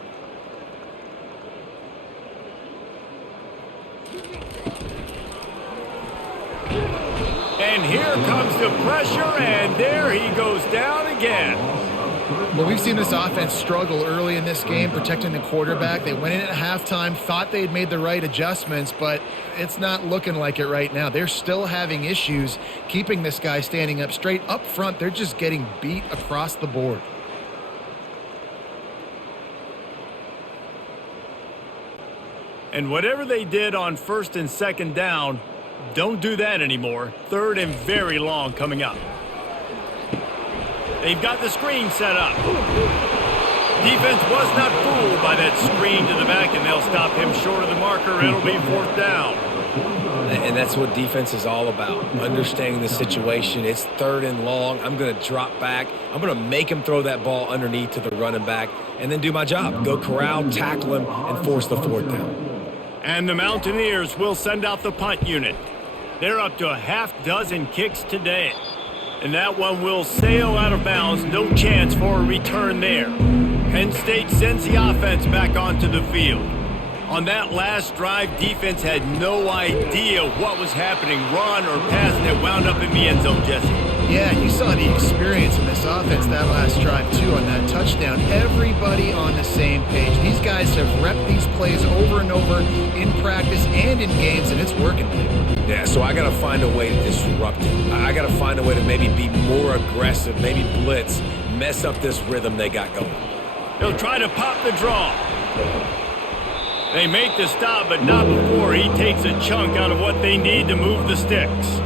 And here comes the pressure, and there he goes down again. Well, we've seen this offense struggle early in this game protecting the quarterback. They went in at halftime, thought they had made the right adjustments, but it's not looking like it right now. They're still having issues keeping this guy standing up straight. Up front, they're just getting beat across the board. And whatever they did on 1st and 2nd down, don't do that anymore. 3rd and very long coming up. They've got the screen set up. Defense was not fooled by that screen to the back, and they'll stop him short of the marker. It'll be 4th down. And that's what defense is all about, understanding the situation. It's 3rd and long. I'm going to drop back. I'm going to make him throw that ball underneath to the running back and then do my job. Go corral, tackle him, and force the 4th down. And the Mountaineers will send out the punt unit. They're up to a half-dozen kicks today. And that one will sail out of bounds. No chance for a return there. Penn State sends the offense back onto the field. On that last drive, defense had no idea what was happening. Run or pass, and it wound up in the end zone, Jesse. Yeah, you saw the experience in this offense that last drive, too, on that touchdown. Everybody on the same page. These guys have repped these plays over and over in practice and in games, and it's working. Yeah, so I got to find a way to disrupt it. I got to find a way to maybe be more aggressive, maybe blitz, mess up this rhythm they got going. He'll try to pop the draw. They make the stop, but not before he takes a chunk out of what they need to move the sticks.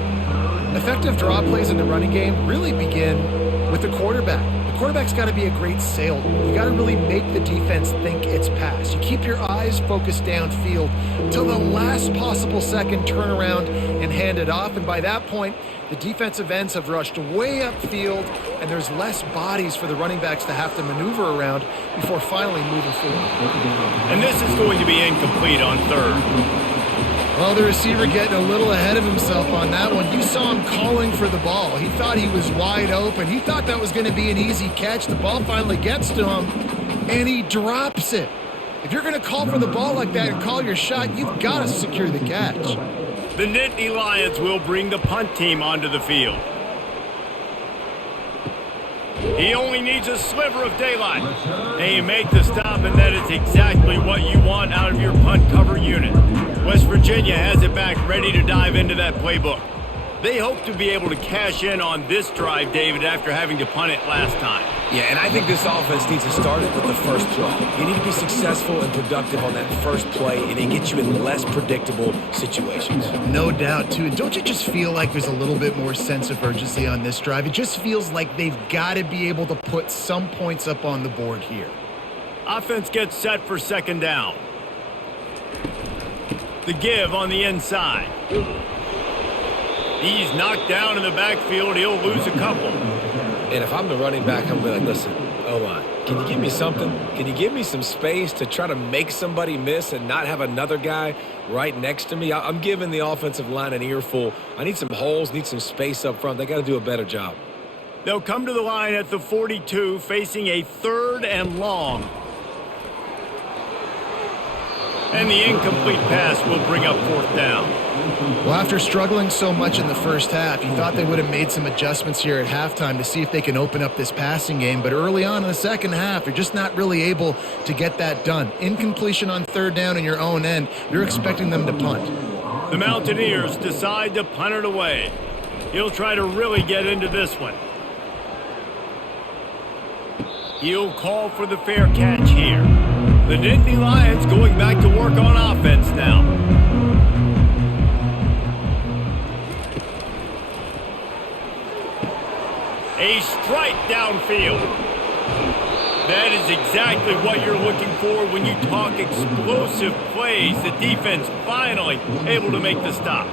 Effective draw plays in the running game really begin with the quarterback. The quarterback's got to be a great salesman. You got to really make the defense think it's pass. You keep your eyes focused downfield till the last possible second, turn around and hand it off. And by that point, the defensive ends have rushed way upfield, and there's less bodies for the running backs to have to maneuver around before finally moving forward. And this is going to be incomplete on third. Well, the receiver getting a little ahead of himself on that one. You saw him calling for the ball. He thought he was wide open. He thought that was going to be an easy catch. The ball finally gets to him, and he drops it. If you're going to call for the ball like that and call your shot, you've got to secure the catch. The Nittany Lions will bring the punt team onto the field. He only needs a sliver of daylight. And you make the stop, and that is exactly what you want out of your punt cover unit. West Virginia has it back, ready to dive into that playbook. They hope to be able to cash in on this drive, David, after having to punt it last time. Yeah, and I think this offense needs to start it with the first play. You need to be successful and productive on that first play, and it gets you in less predictable situations. No doubt, too. And don't you just feel like there's a little bit more sense of urgency on this drive? It just feels like they've got to be able to put some points up on the board here. Offense gets set for second down. The give on the inside. He's knocked down in the backfield. He'll lose a couple. And if I'm the running back, I'm like, listen, O-line, can you give me something? Can you give me some space to try to make somebody miss and not have another guy right next to me? I'm giving the offensive line an earful. I need some holes, need some space up front. They got to do a better job. They'll come to the line at the 42, facing a 3rd and long. And the incomplete pass will bring up 4th down. Well, after struggling so much in the first half, you thought they would have made some adjustments here at halftime to see if they can open up this passing game. But early on in the second half, you're just not really able to get that done. Incompletion on 3rd down in your own end, you're expecting them to punt. The Mountaineers decide to punt it away. He'll try to really get into this one. He'll call for the fair catch here. The Nittany Lions going back to work on offense now. A strike downfield. That is exactly what you're looking for when you talk explosive plays. The defense finally able to make the stop.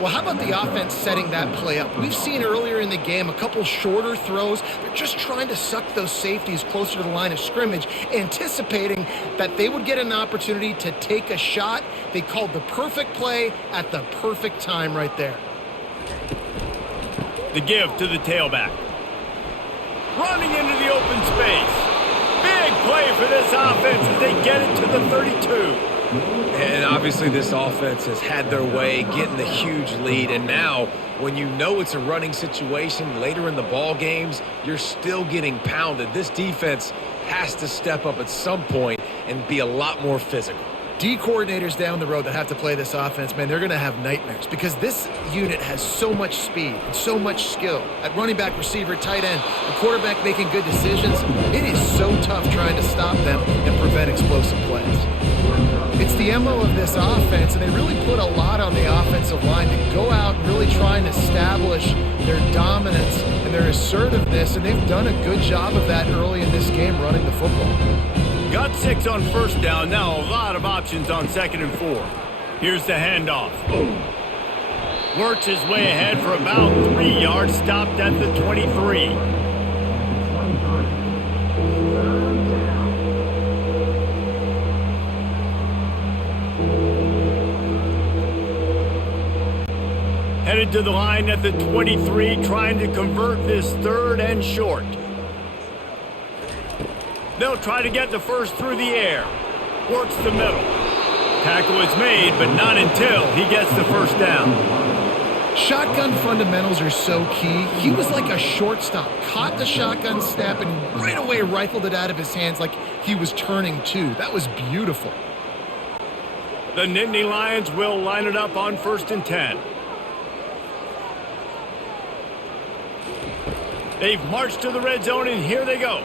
Well, how about the offense setting that play up? We've seen earlier in the game a couple shorter throws. They're just trying to suck those safeties closer to the line of scrimmage, anticipating that they would get an opportunity to take a shot. They called the perfect play at the perfect time right there. The give to the tailback. Running into the open space. Big play for this offense as they get it to the 32. And obviously this offense has had their way getting the huge lead. And now when you know it's a running situation later in the ball games, you're still getting pounded. This defense has to step up at some point and be a lot more physical. D coordinators down the road that have to play this offense, man, they're going to have nightmares because this unit has so much speed and so much skill. At running back, receiver, tight end, the quarterback making good decisions, it is so tough trying to stop them and prevent explosive plays. It's the MO of this offense, and they really put a lot on the offensive line to go out and really try and establish their dominance and their assertiveness, and they've done a good job of that early in this game running the football. Got 6 on 1st down. Now a lot of options on 2nd and 4. Here's the handoff. Works his way ahead for about 3 yards. Stopped at the 23. Headed to the line at the 23, trying to convert this 3rd and short. They'll try to get the first through the air. Works the middle. Tackle is made, but not until he gets the 1st down. Shotgun fundamentals are so key. He was like a shortstop, caught the shotgun snap and right away rifled it out of his hands like he was turning two. That was beautiful. The Nittany Lions will line it up on 1st and 10. They've marched to the red zone, and here they go.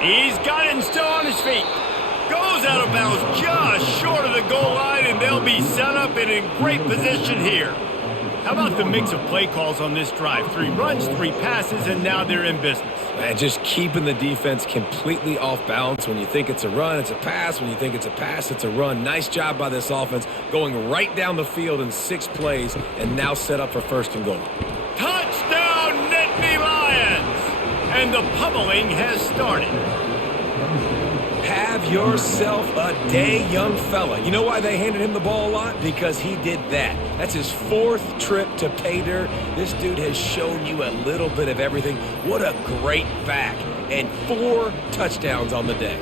He's got it and still on his feet. Goes out of bounds just short of the goal line, and they'll be set up and in great position here. How about the mix of play calls on this drive? 3 runs, 3 passes, and now they're in business. Man, just keeping the defense completely off balance. When you think it's a run, it's a pass. When you think it's a pass, it's a run. Nice job by this offense, going right down the field in 6 plays, and now set up for 1st and goal. Touchdown, Nittany Lions! And the pummeling has started. Have yourself a day, young fella. You know why they handed him the ball a lot? Because he did that. That's his 4th trip to pay dirt. This dude has shown you a little bit of everything. What a great back. And 4 touchdowns on the day.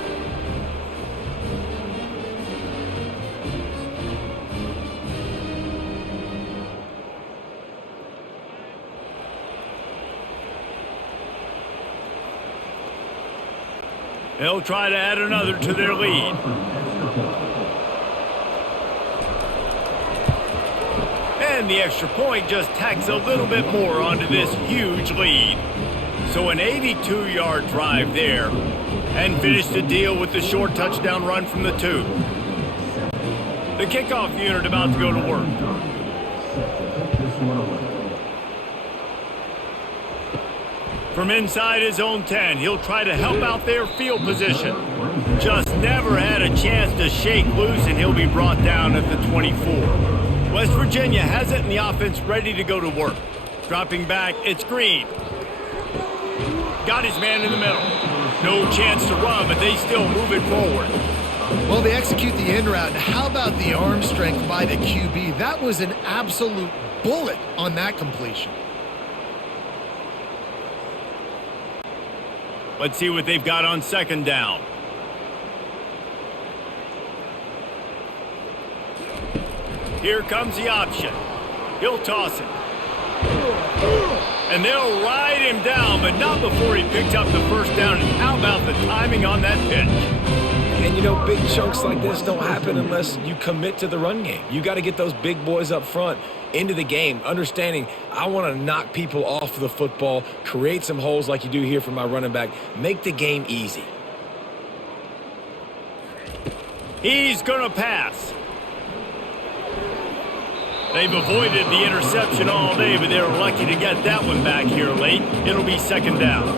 They'll try to add another to their lead. And the extra point just tacks a little bit more onto this huge lead. So an 82-yard drive there, and finish the deal with the short touchdown run from the 2. The kickoff unit about to go to work. From inside his own 10, he'll try to help out their field position. Just never had a chance to shake loose, and he'll be brought down at the 24. West Virginia has it, and the offense ready to go to work. Dropping back, it's Green. Got his man in the middle. No chance to run, but they still move it forward. Well, they execute the in route. How about the arm strength by the QB? That was an absolute bullet on that completion. Let's see what they've got on 2nd down. Here comes the option. He'll toss it. And they'll ride him down, but not before he picked up the 1st down. And how about the timing on that pitch? And, you know, big chunks like this don't happen unless you commit to the run game. You got to get those big boys up front into the game, understanding I want to knock people off the football, create some holes like you do here for my running back, make the game easy. He's going to pass. They've avoided the interception all day, but they're lucky to get that one back here late. It'll be 2nd down.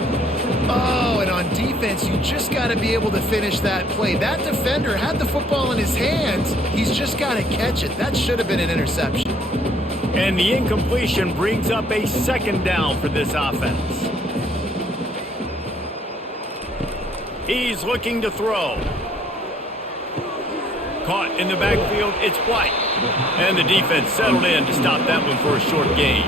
Oh, and on defense, you just got to be able to finish that play. That defender had the football in his hands. He's just got to catch it. That should have been an interception. And the incompletion brings up a 2nd down for this offense. He's looking to throw. Caught in the backfield, it's White. And the defense settled in to stop that one for a short gain.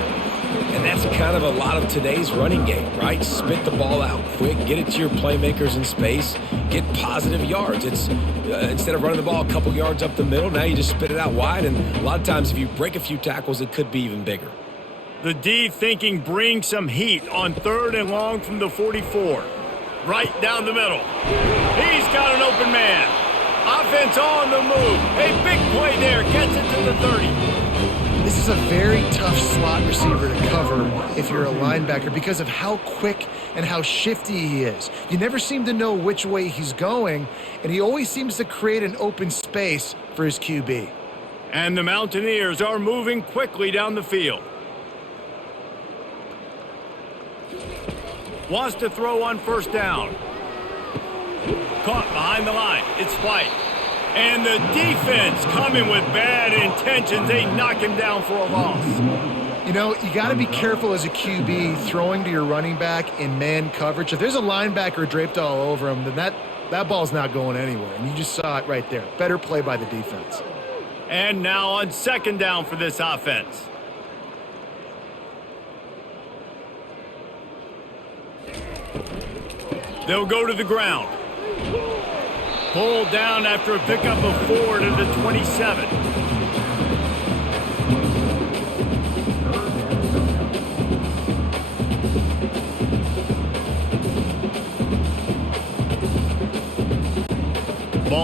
And that's kind of a lot of today's running game, right? Spit the ball out quick, get it to your playmakers in space, get positive yards. It's instead of running the ball a couple yards up the middle, now you just spit it out wide. And a lot of times if you break a few tackles, it could be even bigger. The D thinking bring some heat on 3rd and long from the 44. Right down the middle. He's got an open man. Offense on the move. A big play there. Gets it to the 30. This is a very tough slot receiver to cover if you're a linebacker because of how quick and how shifty he is. You never seem to know which way he's going, and he always seems to create an open space for his QB. And the Mountaineers are moving quickly down the field. Wants to throw on 1st down. Caught behind the line. It's White. And the defense coming with bad intentions. They knock him down for a loss. You know, you got to be careful as a QB throwing to your running back in man coverage. If there's a linebacker draped all over him, then that ball's not going anywhere. And you just saw it right there. Better play by the defense. And now on 2nd down for this offense. They'll go to the ground. Pulled down after a pickup of 4 to the 27.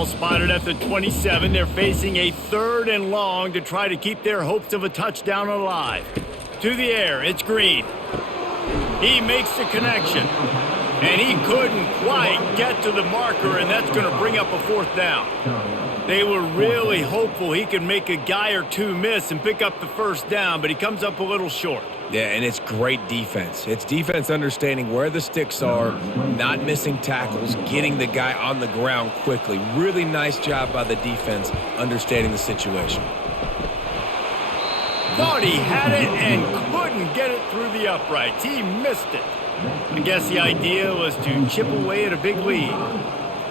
Ball spotted at the 27. They're facing a 3rd and long to try to keep their hopes of a touchdown alive. To the air, it's Green. He makes the connection. And he couldn't quite get to the marker, and that's going to bring up a 4th down. They were really hopeful he could make a guy or two miss and pick up the 1st down, but he comes up a little short. Yeah, and it's great defense. It's defense understanding where the sticks are, not missing tackles, getting the guy on the ground quickly. Really nice job by the defense understanding the situation. Thought he had it and couldn't get it through the uprights. He missed it. I guess the idea was to chip away at a big lead.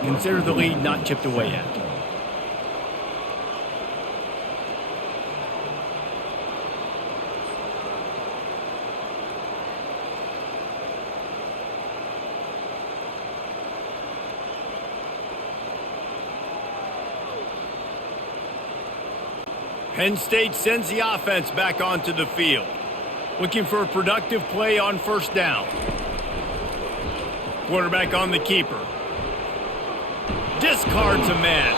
Consider the lead not chipped away yet. Penn State sends the offense back onto the field. Looking for a productive play on 1st down. Quarterback on the keeper. Discards a man.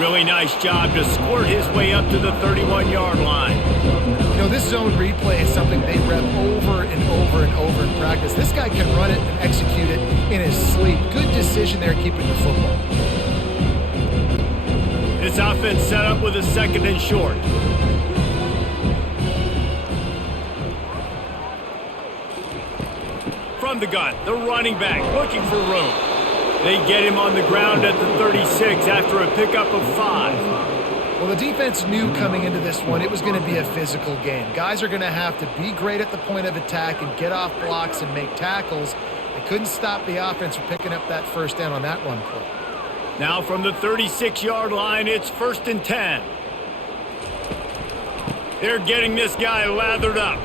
Really nice job to squirt his way up to the 31-yard line. You know, this zone replay is something they rep over and over and over in practice. This guy can run it and execute it in his sleep. Good decision there keeping the football. This offense set up with a 2nd and short. From the gun, the running back looking for room. They get him on the ground at the 36 after a pickup of 5. Well, the defense knew coming into this one it was going to be a physical game. Guys are going to have to be great at the point of attack and get off blocks and make tackles. They couldn't stop the offense from picking up that 1st down on that run play. Now from the 36-yard line, it's 1st and 10. They're getting this guy lathered up.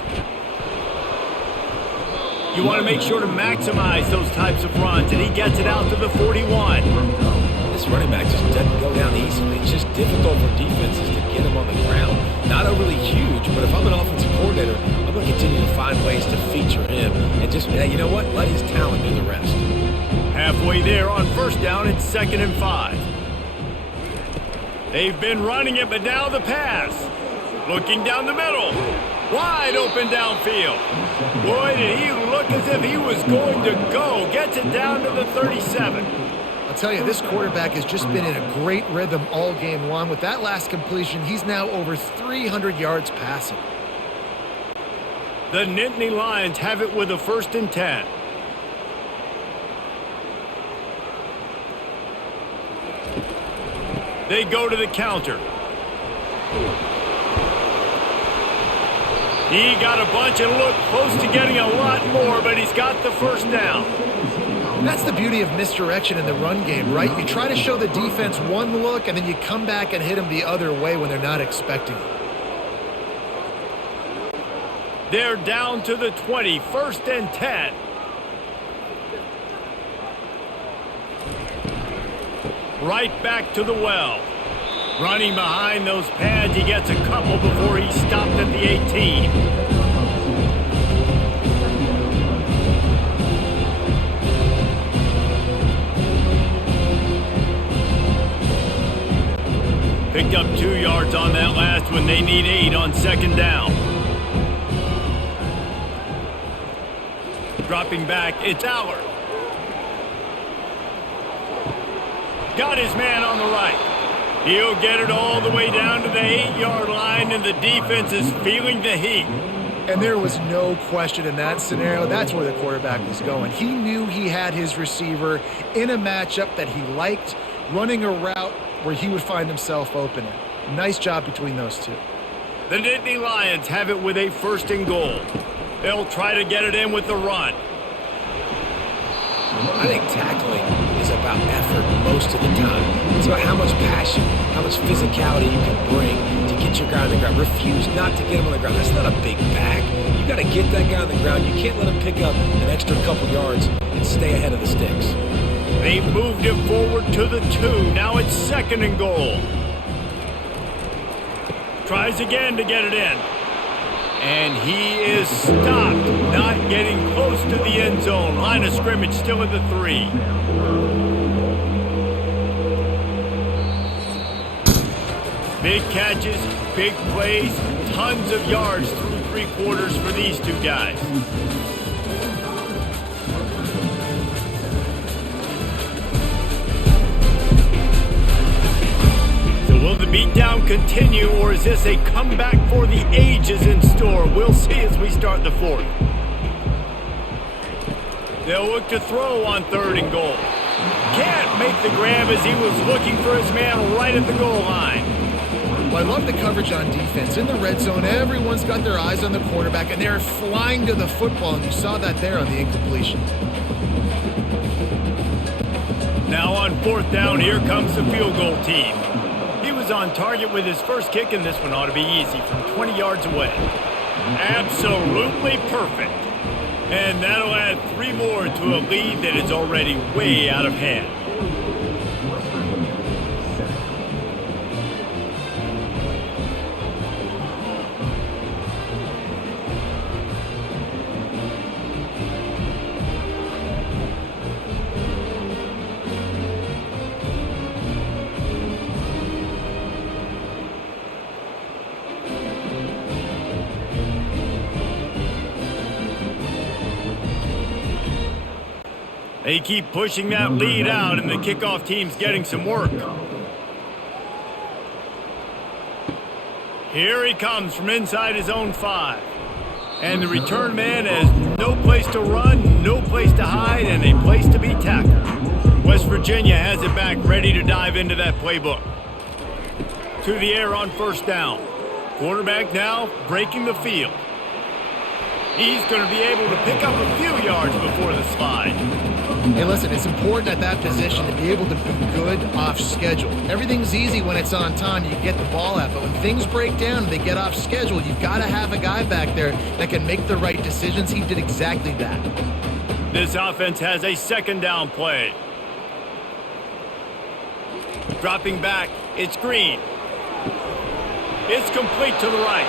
You want to make sure to maximize those types of runs, and he gets it out to the 41. This running back just doesn't go down easily. It's just difficult for defenses to get him on the ground. Not overly huge, but if I'm an offensive coordinator, I'm going to continue to find ways to feature him and just, you know what, let his talent do the rest. Halfway there on 1st down, it's 2nd and 5. They've been running it, but now the pass. Looking down the middle. Wide open downfield. Boy, did he look as if he was going to go. Gets it down to the 37. I'll tell you, this quarterback has just been in a great rhythm all game long. With that last completion, he's now over 300 yards passing. The Nittany Lions have it with a 1st and 10. They go to the counter. He got a bunch and looked close to getting a lot more, but he's got the 1st down. That's the beauty of misdirection in the run game, right? You try to show the defense one look, and then you come back and hit them the other way when they're not expecting it. They're down to the 20, 1st and 10. Right back to the well. Running behind those pads, he gets a couple before he stopped at the 18. Picked up 2 yards on that last one. They need 8 on 2nd down. Dropping back, it's Aller. Got his man on the right. He'll get it all the way down to the 8-yard line, and the defense is feeling the heat. And there was no question in that scenario. That's where the quarterback was going. He knew he had his receiver in a matchup that he liked, running a route where he would find himself open. Nice job between those two. The Nittany Lions have it with a 1st and goal. They'll try to get it in with the run. I think tackling is about effort most of the time. It's about how much passion, how much physicality you can bring to get your guy on the ground. Refuse not to get him on the ground. That's not a big back. You got to get that guy on the ground. You can't let him pick up an extra couple yards and stay ahead of the sticks. They've moved him forward to the 2. Now it's 2nd and goal. Tries again to get it in. And he is stopped, not getting close to the end zone. Line of scrimmage still at the 3. Big catches, big plays, tons of yards through three quarters for these two guys. So will the beatdown continue, or is this a comeback for the ages in store? We'll see as we start the fourth. They'll look to throw on 3rd and goal. Can't make the grab as he was looking for his man right at the goal line. Well, I love the coverage on defense. In the red zone, everyone's got their eyes on the quarterback, and they're flying to the football, and you saw that there on the incompletion. Now on 4th down, here comes the field goal team. He was on target with his first kick, and this one ought to be easy from 20 yards away. Absolutely perfect. And that'll add 3 more to a lead that is already way out of hand. They keep pushing that lead out, and the kickoff team's getting some work. Here he comes from inside his own 5. And the return man has no place to run, no place to hide, and a place to be tackled. West Virginia has it back, ready to dive into that playbook. To the air on 1st down. Quarterback now breaking the field. He's going to be able to pick up a few yards before the slide. Hey, listen, it's important at that position to be able to be good off schedule. Everything's easy when it's on time, you get the ball out. But when things break down and they get off schedule, you've got to have a guy back there that can make the right decisions. He did exactly that. This offense has a 2nd down play. Dropping back, it's Green. It's complete to the right.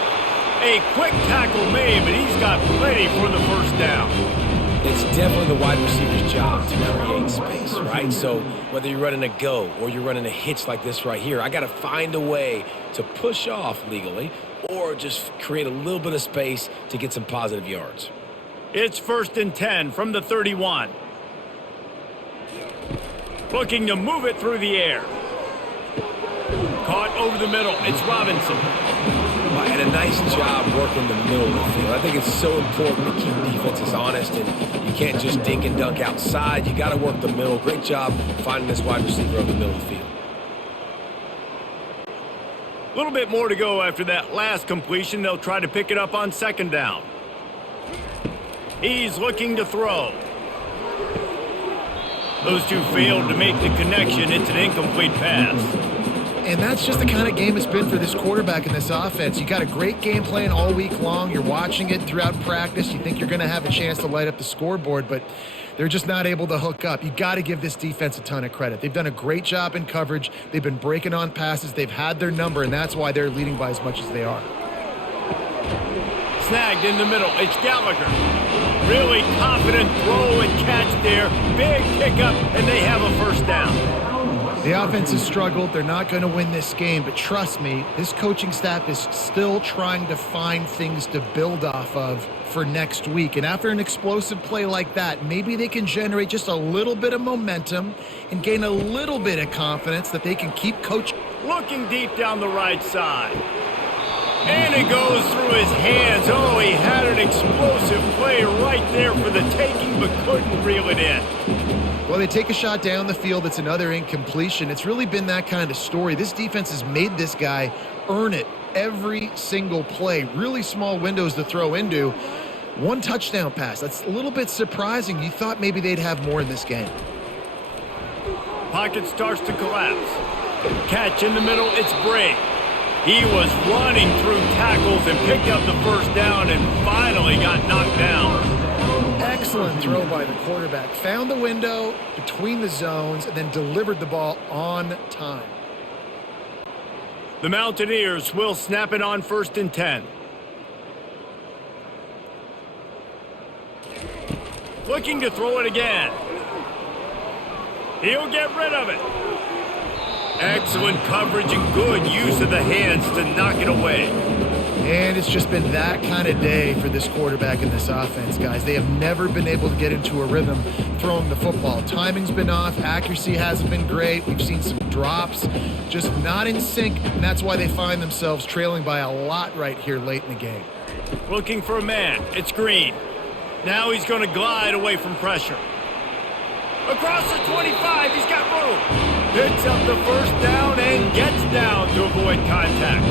A quick tackle made, but he's got plenty for the 1st down. It's definitely the wide receiver's job to create space, right? So whether you're running a go or you're running a hitch like this right here, I got to find a way to push off legally or just create a little bit of space to get some positive yards. It's 1st and 10 from the 31. Looking to move it through the air. Caught over the middle. It's Robinson. And a nice job working the middle of the field. I think it's so important to keep defenses honest, and you can't just dink and dunk outside. You got to work the middle. Great job finding this wide receiver over the middle of the field. A little bit more to go after that last completion. They'll try to pick it up on 2nd down. He's looking to throw. Those two failed to make the connection. It's an incomplete pass. And that's just the kind of game it's been for this quarterback in this offense. You got a great game plan all week long. You're watching it throughout practice. You think you're going to have a chance to light up the scoreboard, but they're just not able to hook up. You got to give this defense a ton of credit. They've done a great job in coverage. They've been breaking on passes. They've had their number, and that's why they're leading by as much as they are. Snagged in the middle. It's Gallagher. Really confident throw and catch there. Big pickup, and they have a 1st down. The offense has struggled. They're not going to win this game, but trust me, this coaching staff is still trying to find things to build off of for next week. And after an explosive play like that, maybe they can generate just a little bit of momentum and gain a little bit of confidence that they can keep coaching. Looking deep down the right side. And it goes through his hands. Oh, he had an explosive play right there for the taking, but couldn't reel it in. Well, they take a shot down the field. It's another incompletion. It's really been that kind of story. This defense has made this guy earn it every single play. Really small windows to throw into. 1 touchdown pass. That's a little bit surprising. You thought maybe they'd have more in this game. Pocket starts to collapse. Catch in the middle. It's Bray. He was running through tackles and picked up the 1st down and finally got knocked down. Excellent throw by the quarterback. Found the window between the zones and then delivered the ball on time. The Mountaineers will snap it on 1st and 10. Looking to throw it again. He'll get rid of it. Excellent coverage and good use of the hands to knock it away. And it's just been that kind of day for this quarterback in this offense, guys. They have never been able to get into a rhythm throwing the football. Timing's been off. Accuracy hasn't been great. We've seen some drops, just not in sync, and that's why they find themselves trailing by a lot right here late in the game. Looking for a man. It's Green. Now he's going to glide away from pressure. Across the 25, he's got room. Picks up the first down and gets down to avoid contact.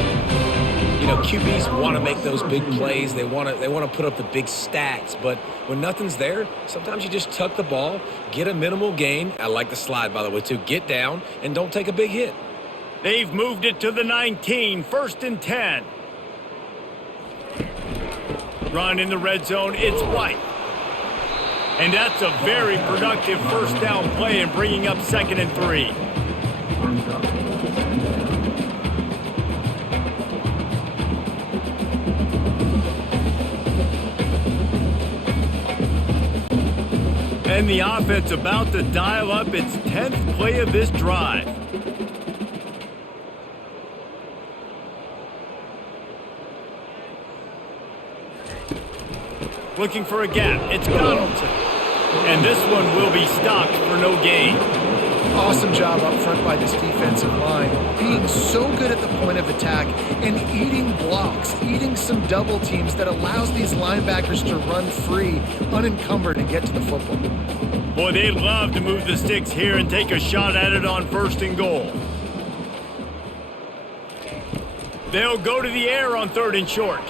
You know, QBs want to make those big plays. They want to put up the big stats. But when nothing's there, sometimes you just tuck the ball, get a minimal gain. I like the slide, by the way, too. Get down and don't take a big hit. They've moved it to the 19, 1st and 10. Run in the red zone, it's White. And that's a very productive first down play and bringing up 2nd and 3. And the offense about to dial up its 10th play of this drive. Looking for a gap. It's Donaldson. And this one will be stopped for no gain. Awesome job up front by this defensive line, being so good at the point of attack and eating blocks, eating some double teams that allows these linebackers to run free, unencumbered, and get to the football. Boy, they'd love to move the sticks here and take a shot at it on 1st and goal. They'll go to the air on 3rd and short,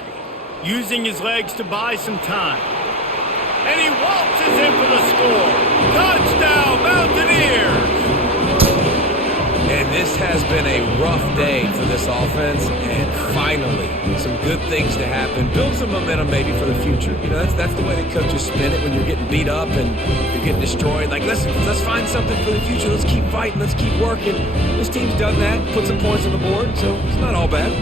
using his legs to buy some time. And he waltzes in for the score. Touchdown, Mountaineers! And this has been a rough day for this offense, and finally, some good things to happen. Build some momentum maybe for the future. You know, that's the way the coaches spin it when you're getting beat up and you're getting destroyed. Like, listen, let's find something for the future. Let's keep fighting. Let's keep working. This team's done that, put some points on the board, so it's not all bad.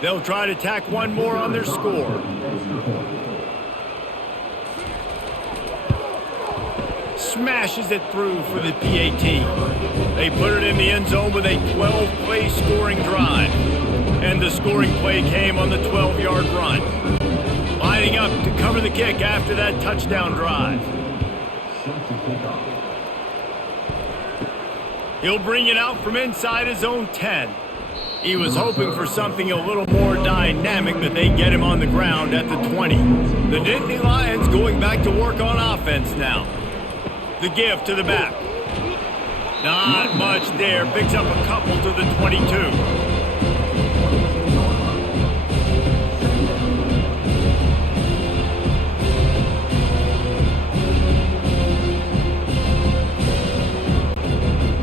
They'll try to tack one more on their score. Smashes it through for the PAT. They put it in the end zone with a 12-play scoring drive. And the scoring play came on the 12-yard run. Lining up to cover the kick after that touchdown drive. He'll bring it out from inside his own 10. He was hoping for something a little more dynamic, but they get him on the ground at the 20. The Nittany Lions going back to work on offense now. The give to the back. Not much there. Picks up a couple to the 22.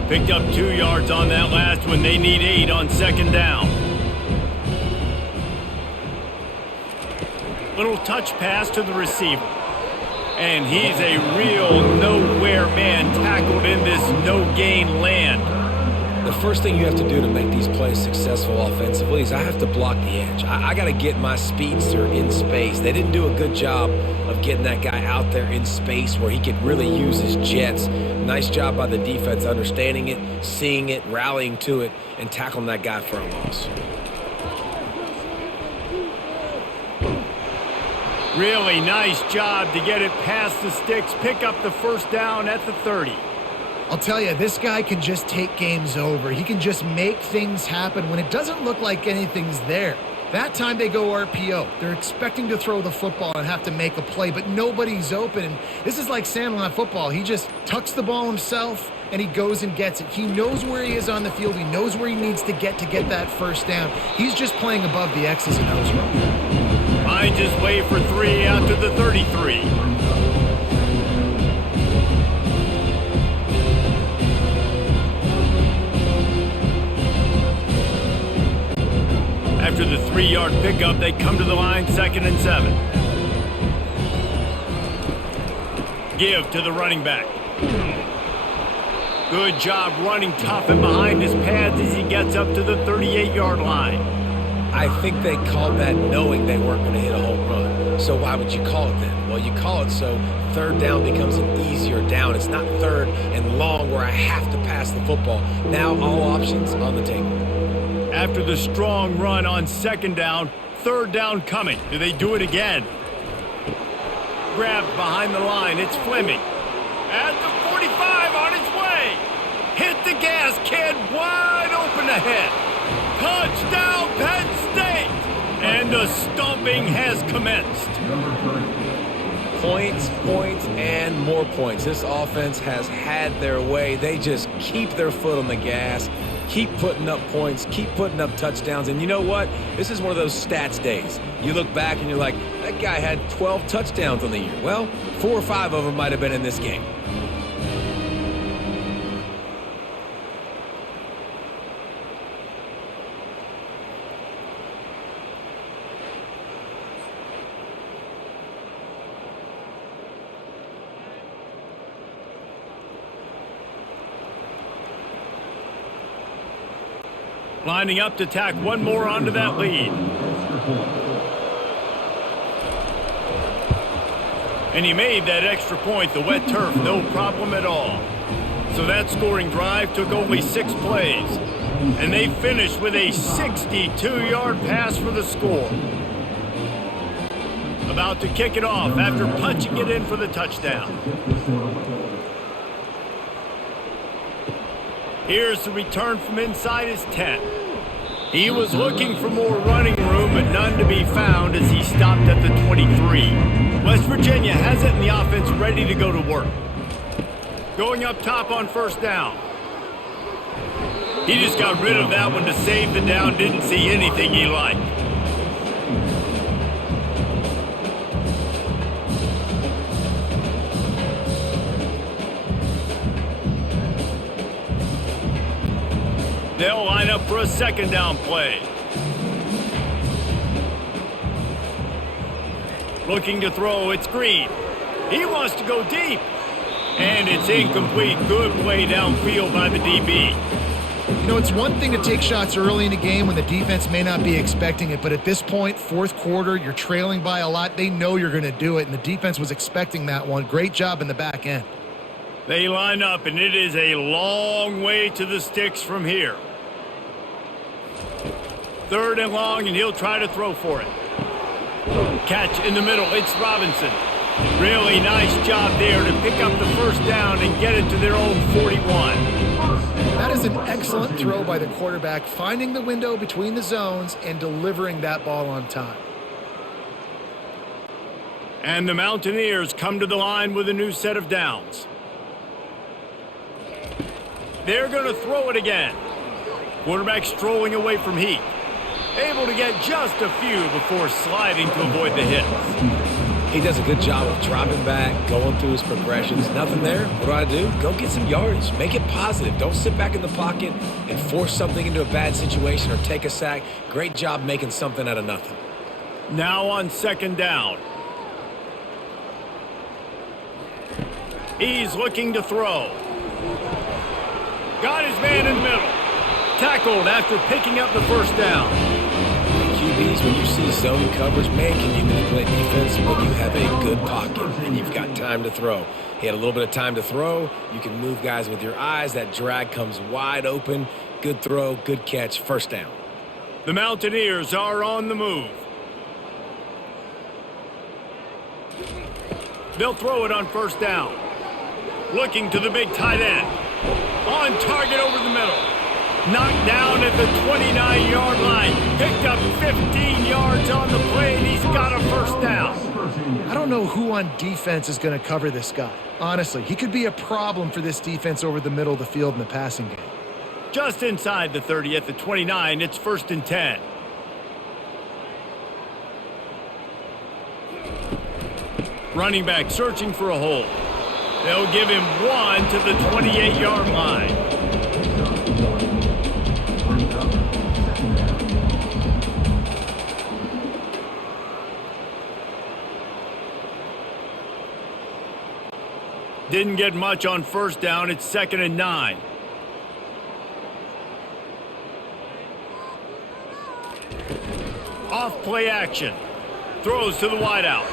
Picked up 2 yards on that last one. They need 8 on 2nd down. Little touch pass to the receiver. And he's a real nowhere man tackled in this no-gain land. The first thing you have to do to make these plays successful offensively is I have to block the edge. I got to get my speedster in space. They didn't do a good job of getting that guy out there in space where he could really use his jets. Nice job by the defense understanding it, seeing it, rallying to it, and tackling that guy for a loss. Really nice job to get it past the sticks, pick up the first down at the 30. I'll tell you, this guy can just take games over. He can just make things happen when it doesn't look like anything's there. That time they go RPO. They're expecting to throw the football and have to make a play, but nobody's open. And this is like Sandlot football. He just tucks the ball himself, and he goes and gets it. He knows where he is on the field. He knows where he needs to get that first down. He's just playing above the X's and O's right now. Finds his way for 3 out to the 33. After the 3-yard pickup, they come to the line, 2nd and 7. Give to the running back. Good job running tough and behind his pads as he gets up to the 38-yard line. I think they called that knowing they weren't going to hit a home run. So why would you call it then? Well, you call it so third down becomes an easier down. It's not third and long where I have to pass the football. Now all options on the table. After the strong run on second down, third down coming. Do they do it again? Grabbed behind the line. It's Fleming. At the 45 on his way. Hit the gas, kid. Wide open ahead. Touchdown, Penn State. And the stomping has commenced. Points, points, and more points. This offense has had their way. They just keep their foot on the gas, keep putting up points, keep putting up touchdowns. And you know what? This is one of those stats days. You look back and you're like, that guy had 12 touchdowns on the year. Well, 4 or 5 of them might have been in this game. Lining up to tack one more onto that lead. And he made that extra point, the wet turf, no problem at all. So that scoring drive took only 6 plays. And they finished with a 62-yard pass for the score. About to kick it off after punching it in for the touchdown. Here's the return from inside his 10. He was looking for more running room, but none to be found as he stopped at the 23. West Virginia has it in the offense ready to go to work. Going up top on first down. He just got rid of that one to save the down, didn't see anything he liked. They'll line up for a second down play. Looking to throw, it's Green. He wants to go deep. And it's incomplete. Good play downfield by the DB. You know, it's one thing to take shots early in the game when the defense may not be expecting it, but at this point, fourth quarter, you're trailing by a lot. They know you're going to do it, and the defense was expecting that one. Great job in the back end. They line up, and it is a long way to the sticks from here. Third and long, and he'll try to throw for it. Catch in the middle. It's Robinson. Really nice job there to pick up the first down and get it to their own 41. That is an excellent throw by the quarterback, finding the window between the zones and delivering that ball on time. And the Mountaineers come to the line with a new set of downs. They're going to throw it again. Quarterback strolling away from Heath. Able to get just a few before sliding to avoid the hits. He does a good job of dropping back, going through his progressions. Nothing there. What do? Go get some yardage. Make it positive. Don't sit back in the pocket and force something into a bad situation or take a sack. Great job making something out of nothing. Now on second down. He's looking to throw. Got his man in the middle. Tackled after picking up the first down. QBs, when you see zone coverage, man, can you manipulate defense when you have a good pocket and you've got time to throw. He had a little bit of time to throw. You can move guys with your eyes. That drag comes wide open. Good throw, good catch, first down. The Mountaineers are on the move. They'll throw it on first down. Looking to the big tight end. On target over the middle. Knocked down at the 29-yard line. Picked up 15 yards on the play, and he's got a first down. I don't know who on defense is going to cover this guy. Honestly, he could be a problem for this defense over the middle of the field in the passing game. Just inside the 30 at the 29, it's 1st and 10. Running back searching for a hole. They'll give him one to the 28-yard line. Didn't get much on first down. It's 2nd and 9. Off play action. Throws to the wideout.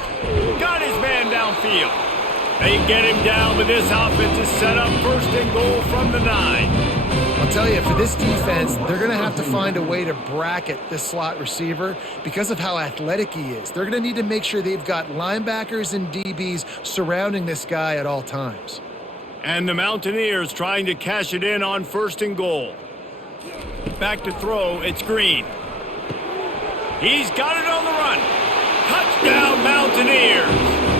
Got his man downfield. They get him down, but this offense is set up 1st and goal from the 9. I'll tell you, for this defense, they're going to have to find a way to bracket this slot receiver because of how athletic he is. They're going to need to make sure they've got linebackers and DBs surrounding this guy at all times. And the Mountaineers trying to cash it in on 1st and goal. Back to throw, it's Green. He's got it on the run. Touchdown, Mountaineers.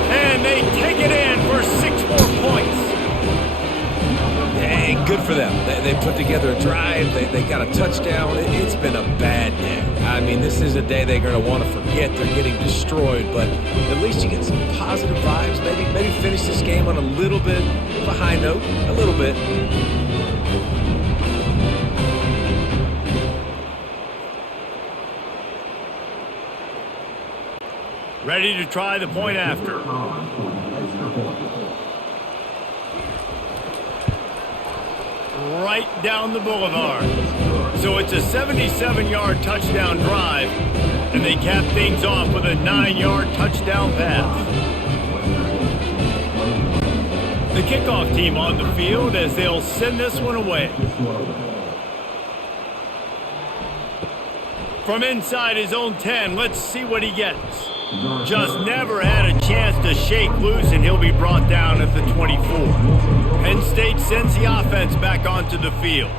And they take it in for 6 more points. Hey, good for them. They put together a drive. They got a touchdown. It's been a bad day. I mean, this is a day they're going to want to forget. They're getting destroyed, but at least you get some positive vibes. Maybe finish this game on a little bit of a high note. A little bit. Ready to try the point after. Right down the boulevard. So it's a 77-yard touchdown drive, and they cap things off with a 9-yard touchdown pass. The kickoff team on the field as they'll send this one away. From inside his own 10, let's see what he gets. Just never had a chance to shake loose, and he'll be brought down at the 24. Penn State sends the offense back onto the field.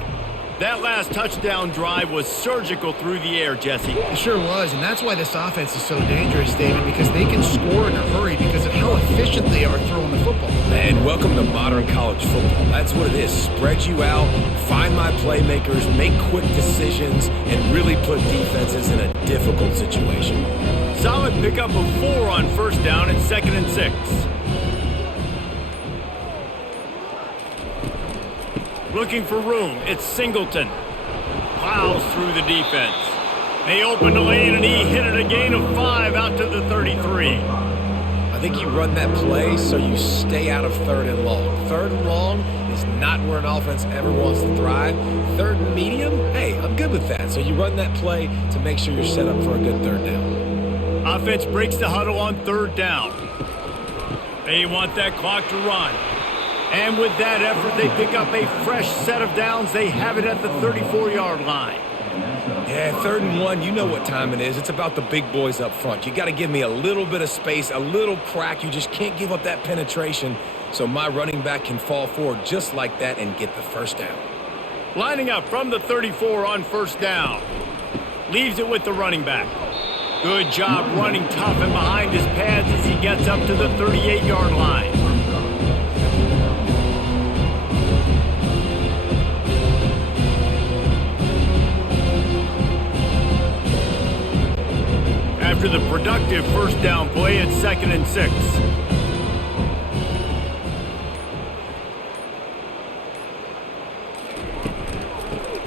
That last touchdown drive was surgical through the air, Jesse. It sure was, and that's why this offense is so dangerous, David, because they can score in a hurry because of how efficient they are throwing the football. And welcome to modern college football. That's what it is. Spread you out, find my playmakers, make quick decisions, and really put defenses in a difficult situation. Solid pickup of 4 on first down and 2nd and 6. Looking for room, it's Singleton. Plows through the defense. They opened the lane and he hit it a gain of 5 out to the 33. I think you run that play so you stay out of 3rd and long. 3rd and long is not where an offense ever wants to thrive. 3rd and medium, hey, I'm good with that. So you run that play to make sure you're set up for a good 3rd down. Offense breaks the huddle on 3rd down. They want that clock to run. And with that effort, they pick up a fresh set of downs. They have it at the 34-yard line. Yeah, 3rd and 1, you know what time it is. It's about the big boys up front. You got to give me a little bit of space, a little crack. You just can't give up that penetration so my running back can fall forward just like that and get the 1st down. Lining up from the 34 on 1st down. Leaves it with the running back. Good job running tough and behind his pads as he gets up to the 38-yard line. After the productive 1st down play, it's 2nd and 6.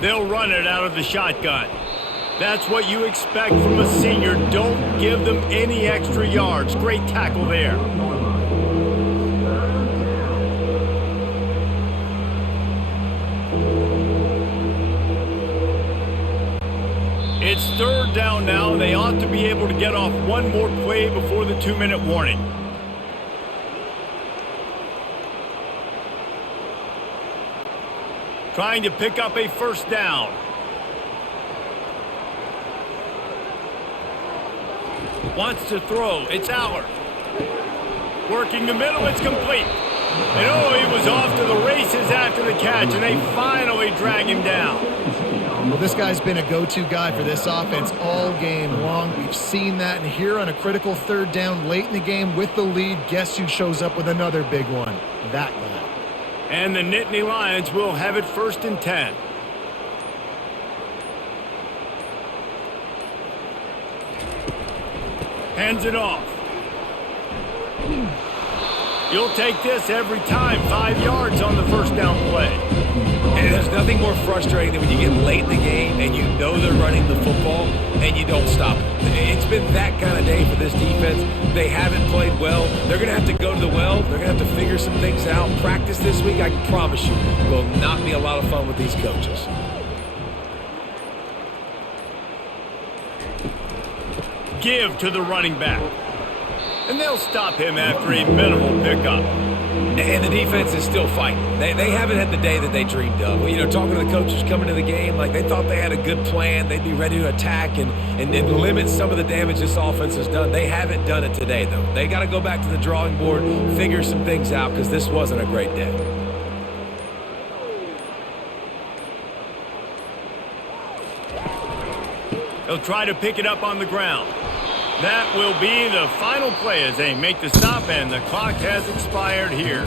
They'll run it out of the shotgun. That's what you expect from a senior. Don't give them any extra yards. Great tackle there. It's 3rd down now. They ought to be able to get off one more play before the 2-minute warning. Trying to pick up a 1st down. Wants to throw. It's Allard. Working the middle. It's complete. And oh, he was off to the races after the catch, and they finally drag him down. Well, this guy's been a go-to guy for this offense all game long. We've seen that, and here on a critical 3rd down late in the game with the lead, guess who shows up with another big one? That guy. And the Nittany Lions will have it 1st and 10. Hands it off. You'll take this every time. 5 yards on the first down play. And there's nothing more frustrating than when you get late in the game and you know they're running the football and you don't stop them. It's been that kind of day for this defense. They haven't played well. They're going to have to go to the well. They're going to have to figure some things out. Practice this week, I can promise you, will not be a lot of fun with these coaches. Give to the running back. And they'll stop him after a minimal pickup. And the defense is still fighting. They haven't had the day that they dreamed of. You know, talking to the coaches coming to the game, like they thought they had a good plan. They'd be ready to attack and limit some of the damage this offense has done. They haven't done it today, though. They got to go back to the drawing board, figure some things out, because this wasn't a great day. He'll try to pick it up on the ground. That will be the final play as they make the stop, and the clock has expired here.